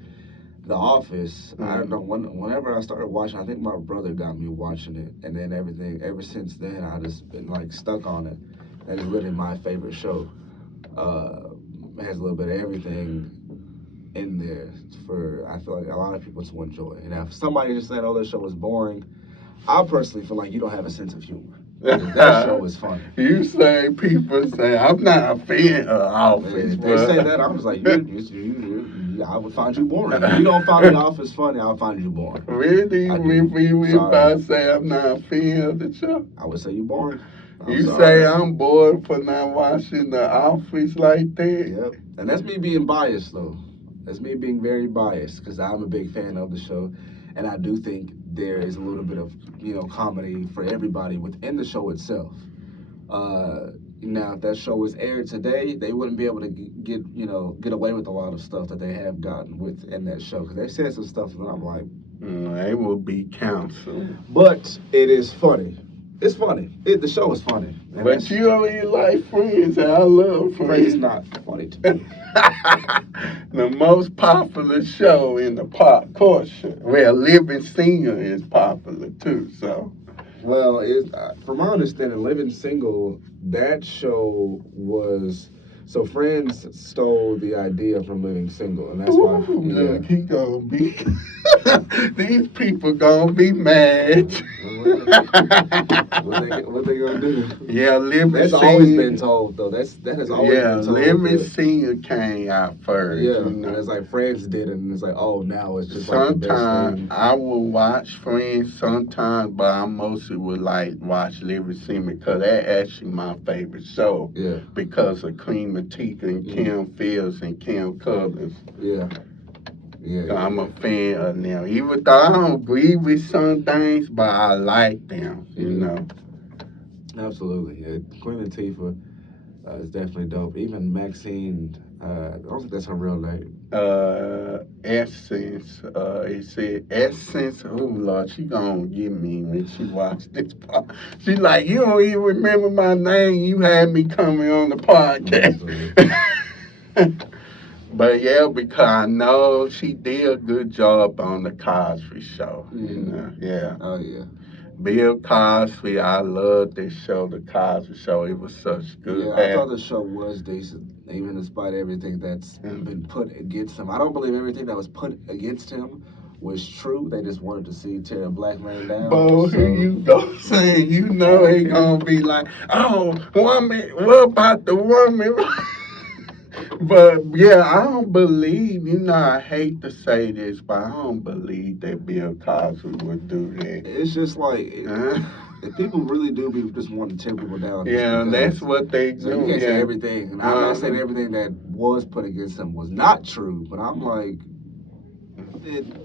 The Office. I don't know. Whenever I started watching, I think my brother got me watching it, and then everything. Ever since then, I just been like stuck on it. That is literally my favorite show. It has a little bit of everything in there for I feel like a lot of people to enjoy. And if somebody just said, "Oh, this show is boring," I personally feel like you don't have a sense of humor. That show is funny. You say people say I'm not a fan of Office, They say that I was like, I would find you boring. If you don't find The Office funny, I'll find you boring. Really? I do. If I Sorry. say I'm not a fan of the show? I would say you boring. You sorry. say I'm bored for not watching The Office like that? Yep. And that's me being biased, though. That's me being very biased because I'm a big fan of the show, and I do think there is a little bit of comedy for everybody within the show itself. Now, if that show was aired today, they wouldn't be able to get away with a lot of stuff that they have gotten with in that show because they said some stuff that I'm like, They will be canceled. but it is funny. It's funny. The show is funny. And But you don't even like Friends, and I love Friends is Friends. not funny to me. The most popular show in the pop culture. Well, Living Single is popular too, so. Well, from my understanding, Living Single, that show was so Friends stole the idea from Living Single, and that's why. Ooh, look, he gonna be. These people gonna be mad. What they gonna do? Yeah, Living That's Single. always been told though. That has always Yeah, been told. Living that- Single came out first. Yeah, You and know? it's like Friends did it, and it's like, oh, now it's just like the best Sometimes thing. I will watch Friends sometimes, but I mostly would like watch Living Single because that's actually my favorite show Yeah, because of Queen Latifah and Kim Fields and Kim Cullers. yeah, yeah. I'm a fan of them. Even though I don't agree with some things, but I like them, you know. Absolutely. Yeah. Queen Latifah is definitely dope. Even Maxine, I don't think that's her real name. Essence, it said Essence. Oh Lord, she gonna get me when she watch this part. She like, you don't even remember my name. You had me coming on the podcast. But yeah, because I know she did a good job on the Cosby Show. You know, yeah. Oh yeah. Bill Cosby, I love this show, the Cosby Show. It was such good. Yeah, I thought the show was decent, even despite everything that's been put against him. I don't believe everything that was put against him was true. They just wanted to see tear a black man down. Bo, So- here you go saying, you know it gonna be like, oh, woman, what about the woman? But yeah, I don't believe, I hate to say this, but I don't believe that Bill Cosby would do that. It's just like, Huh? if people really do be just wanting to tear people down. just Yeah, because- that's what they So do. you can't yeah. say everything. And I'm not saying everything that was put against him was not true, but I'm like,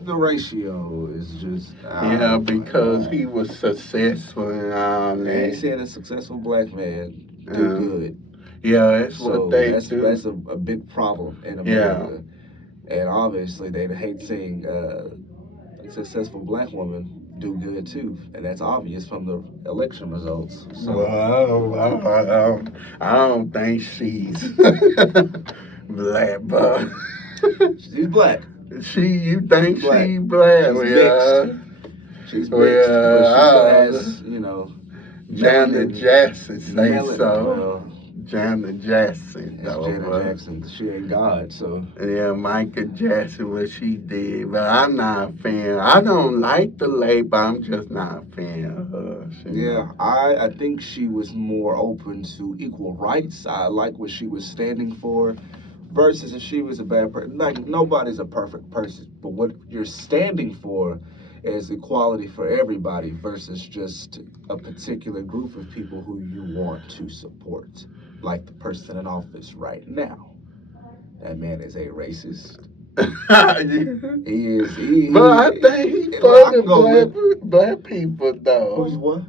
the ratio is just. Yeah, because he was successful and all I ain't that. seeing a successful black man do good. Yeah, that's So what they that's do. that's a big problem in America. And obviously they'd hate seeing a successful black woman do good too, and that's obvious from the election results. So Well, I don't think she's black, but she's black. you think Black. she black? She's Well, mixed. She's mixed, Well, but she still has, Janet melanin- Jackson say melanin- so. well, Janet Jackson, it's though. Janet but- Jackson. She ain't God, so Yeah, Michael Jackson, what she did, but I'm not a fan. I don't like the lady, but I'm just not a fan of her. yeah. I think she was more open to equal rights. I like what she was standing for. Versus if she was a bad person, like nobody's a perfect person, but what you're standing for is equality for everybody versus just a particular group of people who you want to support, like the person in office right now. That man is a racist. He is. But I think he Well, I fucking can go black people, Who's though. what?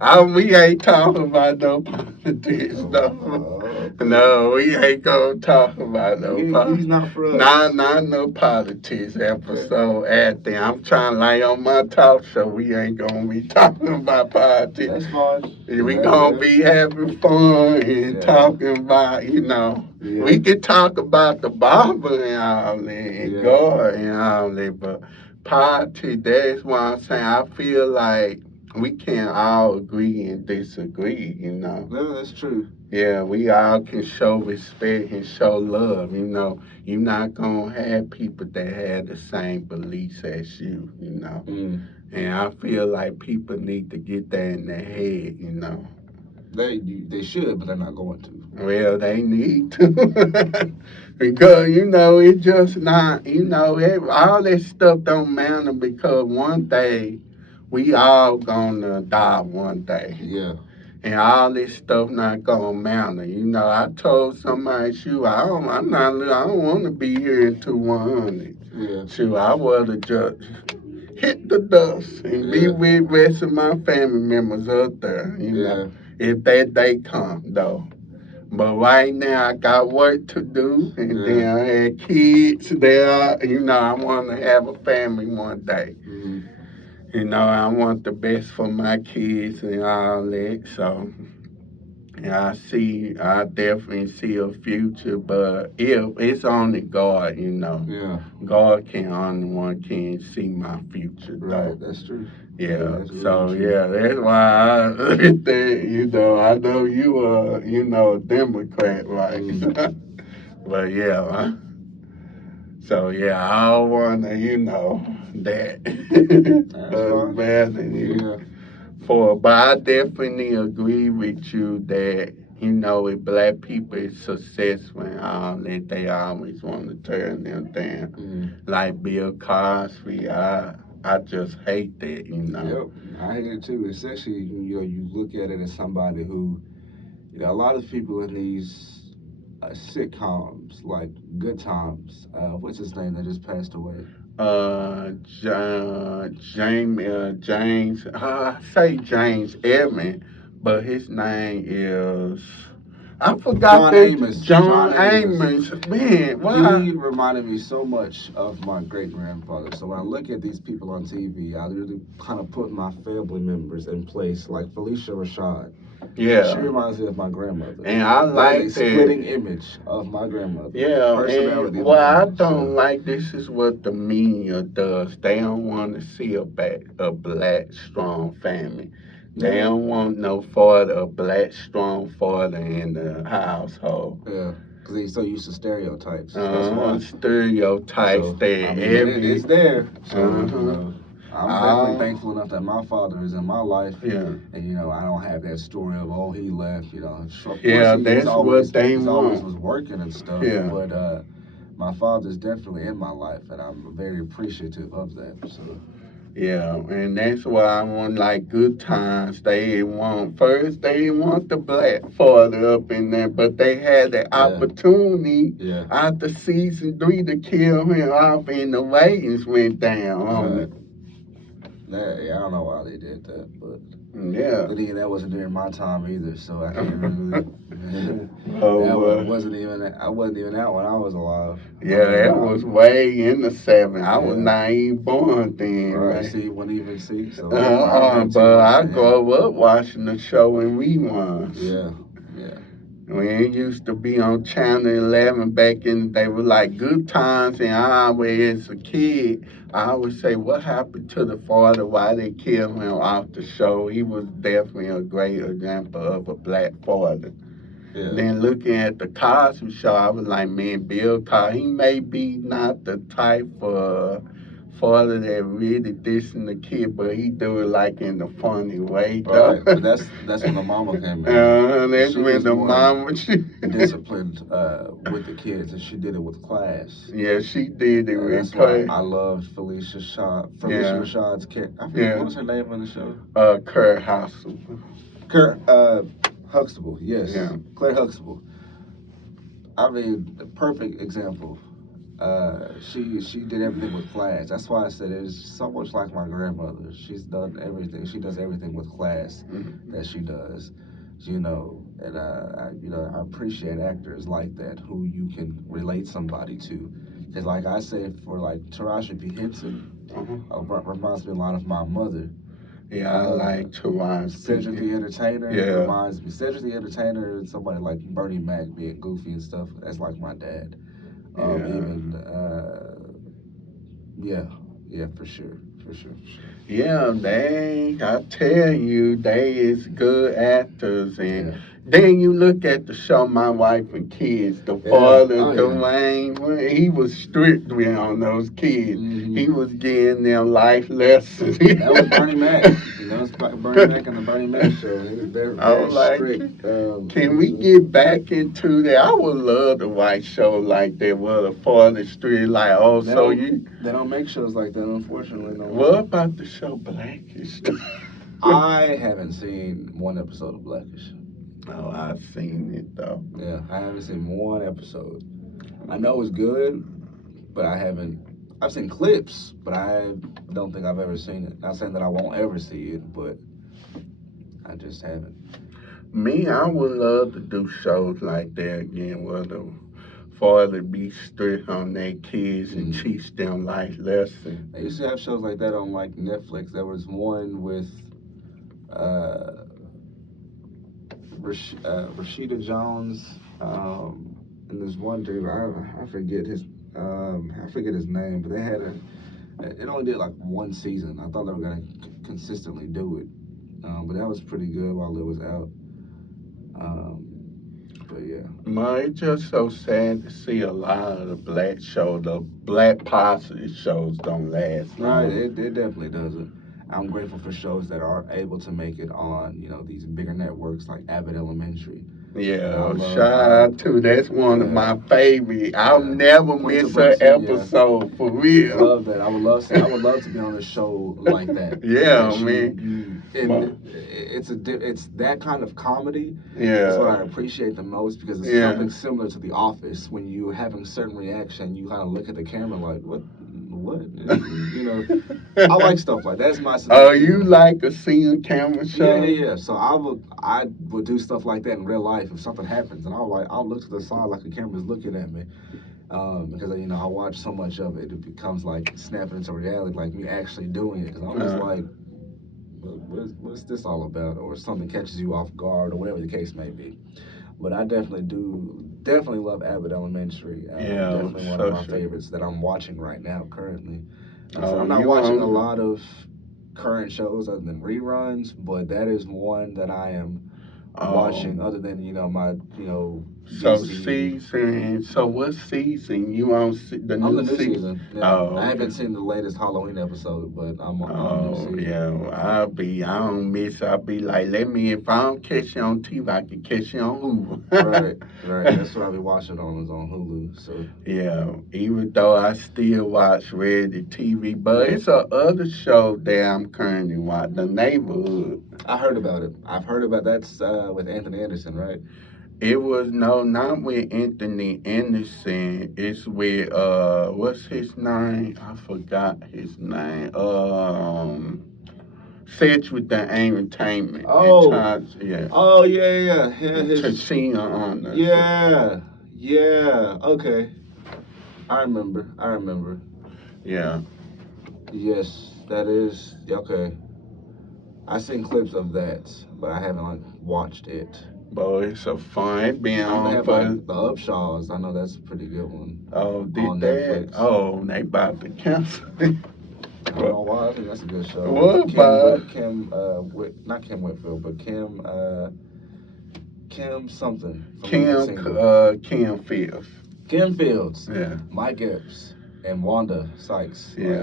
We ain't talking about no politics, no. Okay. No, we ain't gonna talk about no He's not for Nah, us. not no politics Okay. episode at there. I'm trying to lay on my talk show. We ain't gonna be talking about politics. That's fine. We gonna be having fun and Yeah. talking about, Yeah. we can talk about the Bible and all that, and Yeah. God and all that, but politics, that's why I'm saying I feel like we can't all agree and disagree. No, that's true. Yeah, we all can show respect and show love. You're not gonna have people that have the same beliefs as you. Mm. And I feel like people need to get that in their head. They should, but they're not going to. Well, they need to. Because, it's just not, all that stuff don't matter because one day we all gonna die one day. Yeah. And all this stuff not gonna matter. I told somebody, shoot, I don't want to be here until 100. Yeah. Shoot, I would have just hit the dust and be with the rest of my family members up there. If that day come, though. But right now, I got work to do, and then I had kids there. I want to have a family one day. Mm-hmm. I want the best for my kids and all that. So, yeah, I definitely see a future, but if it's only God. Yeah. God only one can see my future, though. Right. That's true. Yeah, That's really so true. yeah, that's why I I know you are, a Democrat, right? But yeah, so yeah, I don't wanna, that That's bad than fine. you Yeah. but I definitely agree with you that, if black people is successful and all that, they always want to turn them down. Mm. Like Bill Cosby, I just hate that. Yep, I hate it too. Especially you look at it as somebody who, a lot of people in these sitcoms like Good Times. What's his name that just passed away? James, I say James Edmond, but his name is, I forgot John that, Amos. John John Amos. Amos. Man, why? He reminded me so much of my great grandfather. So when I look at these people on TV, I really kind of put my family members in place, like Felicia Rashad. Yeah. She reminds me of my grandmother. And I like a splitting image of my grandmother. Yeah, Personality. and what I don't like, this is what the media does. They don't want to see a black strong family. They don't want no father, a black strong father in the household. Yeah, because they so used to stereotypes. That's why. Stereotypes So, there. it's there. So, Uh-huh. I'm definitely thankful enough that my father is in my life. Yeah. And, I don't have that story of, oh, he left, Of Yeah, course, that's what they he always want. was working and stuff. Yeah. But my father's definitely in my life, and I'm very appreciative of that. So. Yeah, and that's why I want like Good Times. They want the black father up in there, but they had the opportunity after season 3 to kill him off, and the ratings went down on it. I don't know why they did that, but yeah. But again, that wasn't during my time either, so I can't really. I wasn't even out when I was alive. Yeah, that was way in the '70s. I was not even born then. Right. See, you wouldn't even see. So. But I grew up watching the show in reruns. Yeah. When it used to be on Channel 11 back in the day, was like Good Times, and I always, as a kid, I always say, what happened to the father? Why they killed him off the show? He was definitely a great example of a black father. Yeah. Then looking at the Cosby Show, I was like, man, Bill Cosby, he may be not the type of father that really dissing the kid, but he do it like in a funny way, though. Right, but that's when the mama came in. That's when the mama disciplined with the kids, and she did it with class. Yeah, she did it with class. I loved Felicia Rashad's character. I forget what was her name on the show. Kurt Huxtable. Huxtable, yes. Yeah. Claire Huxtable. I mean, the perfect example. She did everything with class. That's why I said it's so much like my grandmother. She's done everything. She does everything with class Mhm. that she does. And I appreciate actors like that who you can relate somebody to. Because like I said, for like Taraji P Henson, Uh-huh. reminds me a lot of my mother. Yeah, I Uh, like to watch Cedric people. the Entertainer Yeah, reminds me. Cedric the Entertainer and somebody like Bernie Mac being goofy and stuff. That's like my dad. yeah. Even yeah, yeah, for sure, for sure, for sure. Yeah, I tell you, they is good actors. And Yeah, then you look at the show My Wife and Kids, the yeah, father, oh yeah. Dwayne, well, he was strict with on those kids. He hmm was giving them life lessons. That was Bernie Mac. That was Bernie Mac and the Bernie Mac show. He was very, I very was like, strict. can we get back into that? I would love to watch show like that where the father strict, like, oh, so you. they don't make shows like that, unfortunately, no What more. about the show Blackish? I haven't seen one episode of Blackish. Oh, I've seen it though. Yeah, I haven't seen one episode. I know it's good, but I haven't. I've seen clips, but I don't think I've ever seen it. Not saying that I won't ever see it, but I just haven't. Me, I would love to do shows like that again, where the father be strict on their kids and Mm. teach them life lessons. They used to have shows like that on like Netflix. There was one with uh, Rashida Jones, and there's one dude I forget his name, but they had a it only did like one season. I thought they were gonna consistently do it, but that was pretty good while it was out. Um, but yeah, Man, it's just so sad to see a lot of the black shows, the black positive shows don't last right, long. it definitely doesn't. I'm grateful for shows that are able to make it on these bigger networks like Abbott Elementary. I Yeah, love shout out to that's one of yeah my favorite. I'll yeah never Quinta miss an Brunson, yeah. episode for real. Love that. I would love to be on a show like that. Yeah, That man. you and it's that kind of comedy is what Yeah, I appreciate the most because it's yeah. something similar to The Office when you having certain reaction, you kind of look at the camera like what I like stuff like that. That's my sense of Oh, you humor. like a scene camera Yeah, show? yeah, yeah. So I would do stuff like that in real life if something happens, and I'll look to the side like the camera's looking at me, because I watch so much of it, it becomes like snapping into reality, like me actually doing it. Because I'm just Uh, like, what's this all about? Or something catches you off guard, or whatever the case may be. But I definitely love Abbott Elementary. yeah, Definitely one of so my sure. favorites that I'm watching right now currently. Like I said, I'm Oh, not you watching a on? lot of current shows other than reruns, but that is one that I am watching Oh, other than my so DC. season. So what season you on? The I'm the new new season? season. Yeah, Oh, I okay. haven't seen the latest Halloween episode, but I'm on new Oh season. yeah, I don't miss. I'll be like, let me. If I don't catch you on TV, I can catch you on Right, right. Hulu. That's what I'll be watching on is on Hulu. So Yeah, even though I still watch reality TV, but yeah, it's a other show that I'm currently watching, The Neighborhood. I heard about it. I've heard about that's with Anthony Anderson, right? It was no, not with Anthony Anderson. It's with what's his name? I forgot his name. Cedric the Entertainment and Oh, Todd, yeah, oh yeah, yeah, yeah. and His Tashina Honor. So, yeah, yeah. Okay, I remember. I remember. yeah, Yes, that is okay. I seen clips of that, but I haven't like watched it. but it's a fun. It been I know they on have like for. the Upshaws. I know that's a pretty good one Oh, did on that? Netflix. Oh, they about to cancel it. I don't know why. I think that's a good show with What about? Not Kim Whitfield, but Kim something from Living Kim Single. Kim Fields. Kim Fields, Yeah, Mike Epps, and Wanda Sykes. Like yeah.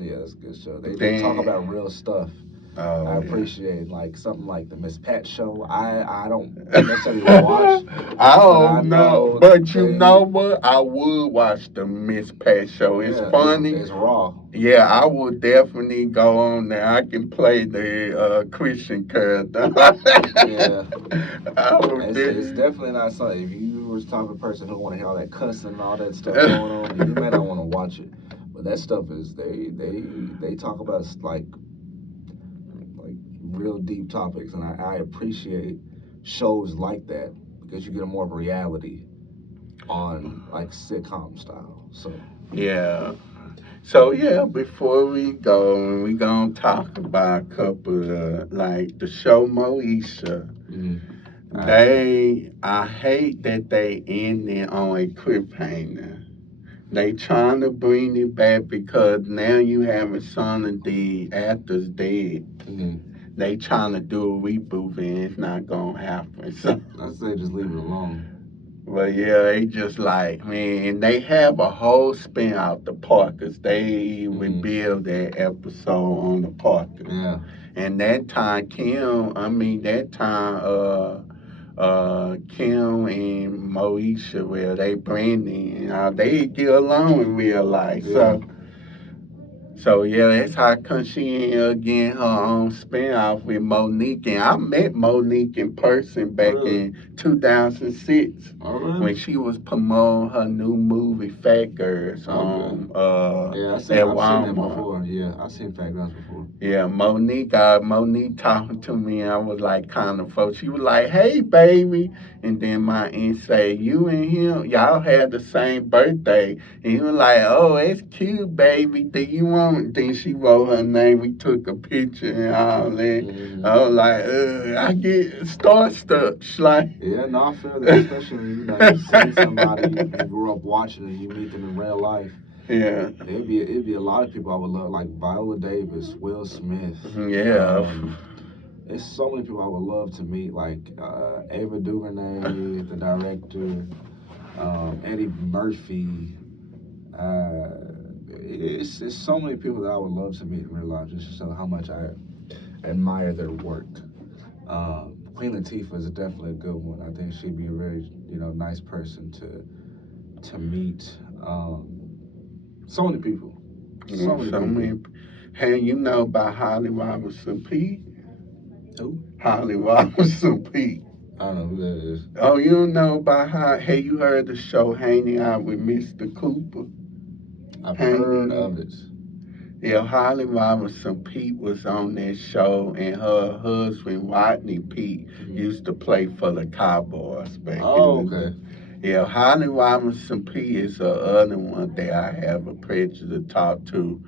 yeah, that's a good show. They talk Then about real stuff. I oh yeah. appreciate like something like the Miss Pat show. I don't necessarily watch, I but I don't know, know but you know they what? I would watch the Miss Pat show. It's yeah funny. it's raw. Yeah, I would definitely go on there. I can play the Christian character. Yeah, I would. it's definitely not something. If you the type of person who want to hear all that cussing and all that stuff going on, you may not want to watch it. But that stuff is they talk about like real deep topics, and I appreciate shows like that because you get a more of a reality on like sitcom style. So Yeah. So yeah, before we go, we gonna talk about a couple of like the show Moesha. mm, I hate that they ended on a cliffhanger. They trying to bring it back because now you have some of the actors dead. mm, They trying to do a reboot and it's not gonna happen. So, I say just leave it alone. but yeah, they just like man, and they have a whole spin out the Parkers. They Mm, rebuild that episode on the Parkers. yeah, And that time, Kim and Moesha, well, they Brandy, they get along in real life. yeah. So yeah, that's how come she ended up getting her own spinoff with Monique. And I met Monique in person Oh, back really? in 2006 Oh, really? when she was promoting her new movie Fat Girls Okay. Yeah, at I've seen that Walmart. before. Yeah, I've seen Fat Guns before. Yeah, Monique talking to me, and I was like kind of folk. She was like, "Hey, baby," and then my aunt say, "You and him, y'all had the same birthday," and he was like, "Oh, it's cute, baby. Do you want?" Then she wrote her name. We took a picture and all that. Mm-hmm. I was like, I get starstruck, like. Yeah, no, I feel that, especially when you see somebody you grew up watching and you meet them in real life. Yeah. It'd be a lot of people I would love, like Viola Davis, Will Smith. Yeah. There's so many people I would love to meet, like Ava DuVernay, the director, Eddie Murphy. Uh, it's so many people that I would love to meet in real life, just to show how much I admire their work. Queen Latifah is definitely a good one. I think she'd be a very nice person to meet. So many people, so many So people. many. Hey, you know about Holly Robinson Pete? Who? Holly Robinson Pete. I don't know who that is. Oh, you don't know about how? Hey, you heard the show Hanging Out with Mr. Cooper? I've heard Hanging. of it. Yeah, Holly Robinson Pete was on that show, and her husband Rodney Pete Mhm. used to play for the Cowboys back Oh, in the okay. day. Yeah, Holly Robinson Pete is the other one that I have a pleasure to talk to.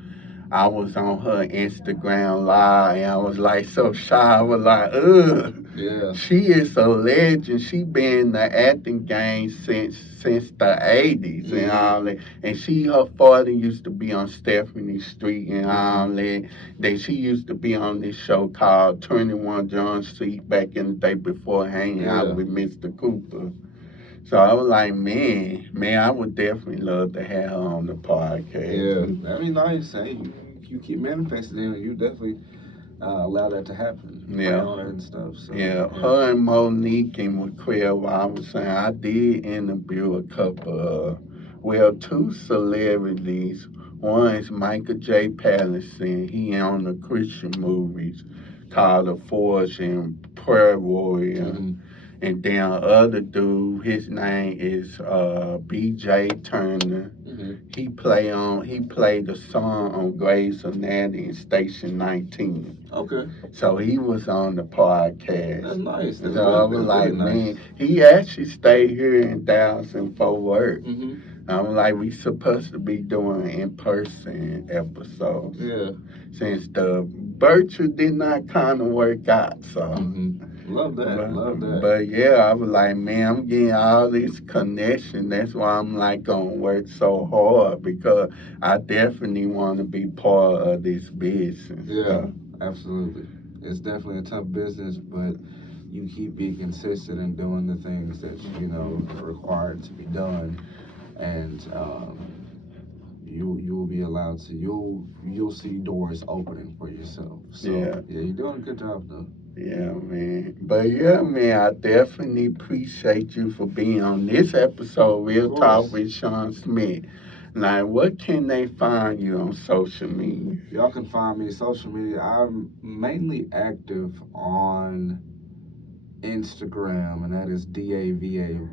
I was on her Instagram live and I was like so shy. I was like, ugh. Yeah. She is a legend. She been in the acting game since the 80s and all that. And her father used to be on Stephanie Street and all that. Then she used to be on this show called 21 John Street back in the day before hanging out Yeah. with Mr. Cooper. So I was like, man, I would definitely love to have her on the Yeah, podcast. that'd be nice. Hey, you keep manifesting it, you definitely allow that to happen. Pray Yeah. on it and stuff. So Yeah, her and Monique and McQuell, I was saying, I did interview a couple two celebrities. One is Michael J. Patterson. He on the Christian movies called The Forge and Prayer Warrior. Mhm. And then the other dude, his name is B.J. Turner. Mhm. He played the song on Grey's Anatomy in Station 19. Okay, So he was on the podcast. that's nice. So I was That's like, really nice. man, he actually stayed here in Dallas and Fort Worth. Mhm. I'm like, we supposed to be doing in-person episodes. Yeah. Since the virtual did not kind of work out, so. Mhm. Love that. Love that. But yeah, I was like, man, I'm getting all this connection. That's why I'm like gonna work so hard because I definitely want to be part of this business. Yeah, absolutely. It's definitely a tough business, but you keep being consistent and doing the things that are required to be done, and you will be allowed to. You'll see doors opening for yourself. So Yeah. you're doing a good job though. Yeah, man. But yeah, man, I definitely appreciate you for being on this episode, Real Talk with Shawn Smith. Now, what can they find you on social media? Y'all can find me social media. I'm mainly active on Instagram, and that is Davayun.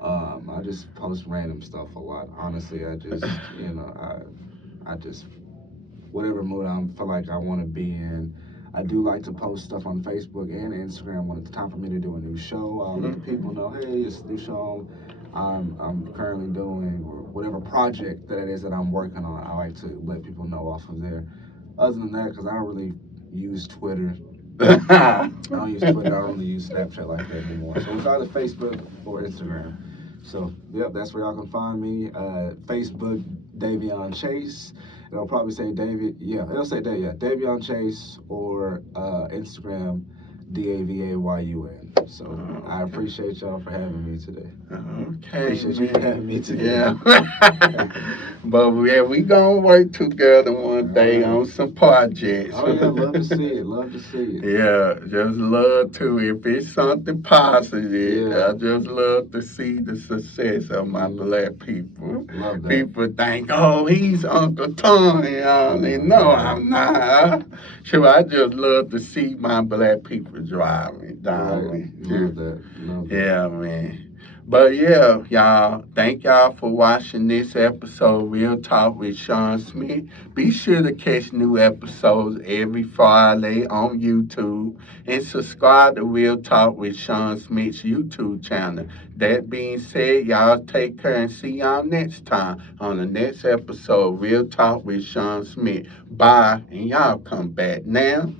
I just post random stuff a lot. Honestly, I just I just whatever mood I feel like I want to be in. I do like to post stuff on Facebook and Instagram when it's time for me to do a new show. I'll let the people know, hey, it's a new show I'm currently doing, or whatever project that it is that I'm working on. I like to let people know off of there. Other than that, because I don't really use Twitter. I don't use Twitter. I don't really use Snapchat like that anymore. So it's either Facebook or Instagram. So, yep, that's where y'all can find me. Facebook, Davayun Chase. It'll probably say David. Yeah, it'll say Davayun Chase, or Instagram, Davayun. So I Okay. appreciate y'all for having me today. Okay, Appreciate you for having me man. today. Yeah. But yeah, we gonna work together one All day right. on some projects. Oh yeah, love to see it. Love to see it. Yeah, just love to. If it's something positive, Yeah. I just love to see the success of my Mm, black people. love that. People think, oh, he's Uncle Tom, no, Right. I'm not. Sure, I just love to see my black people driving down Right. me. Love that. Love that. Yeah, man. But yeah, y'all, thank y'all for watching this episode, Real Talk with Shawn Smith. Be sure to catch new episodes every Friday on YouTube and subscribe to Real Talk with Shawn Smith's YouTube channel. That being said, y'all take care and see y'all next time on the next episode, Real Talk with Shawn Smith. Bye, and y'all come back now.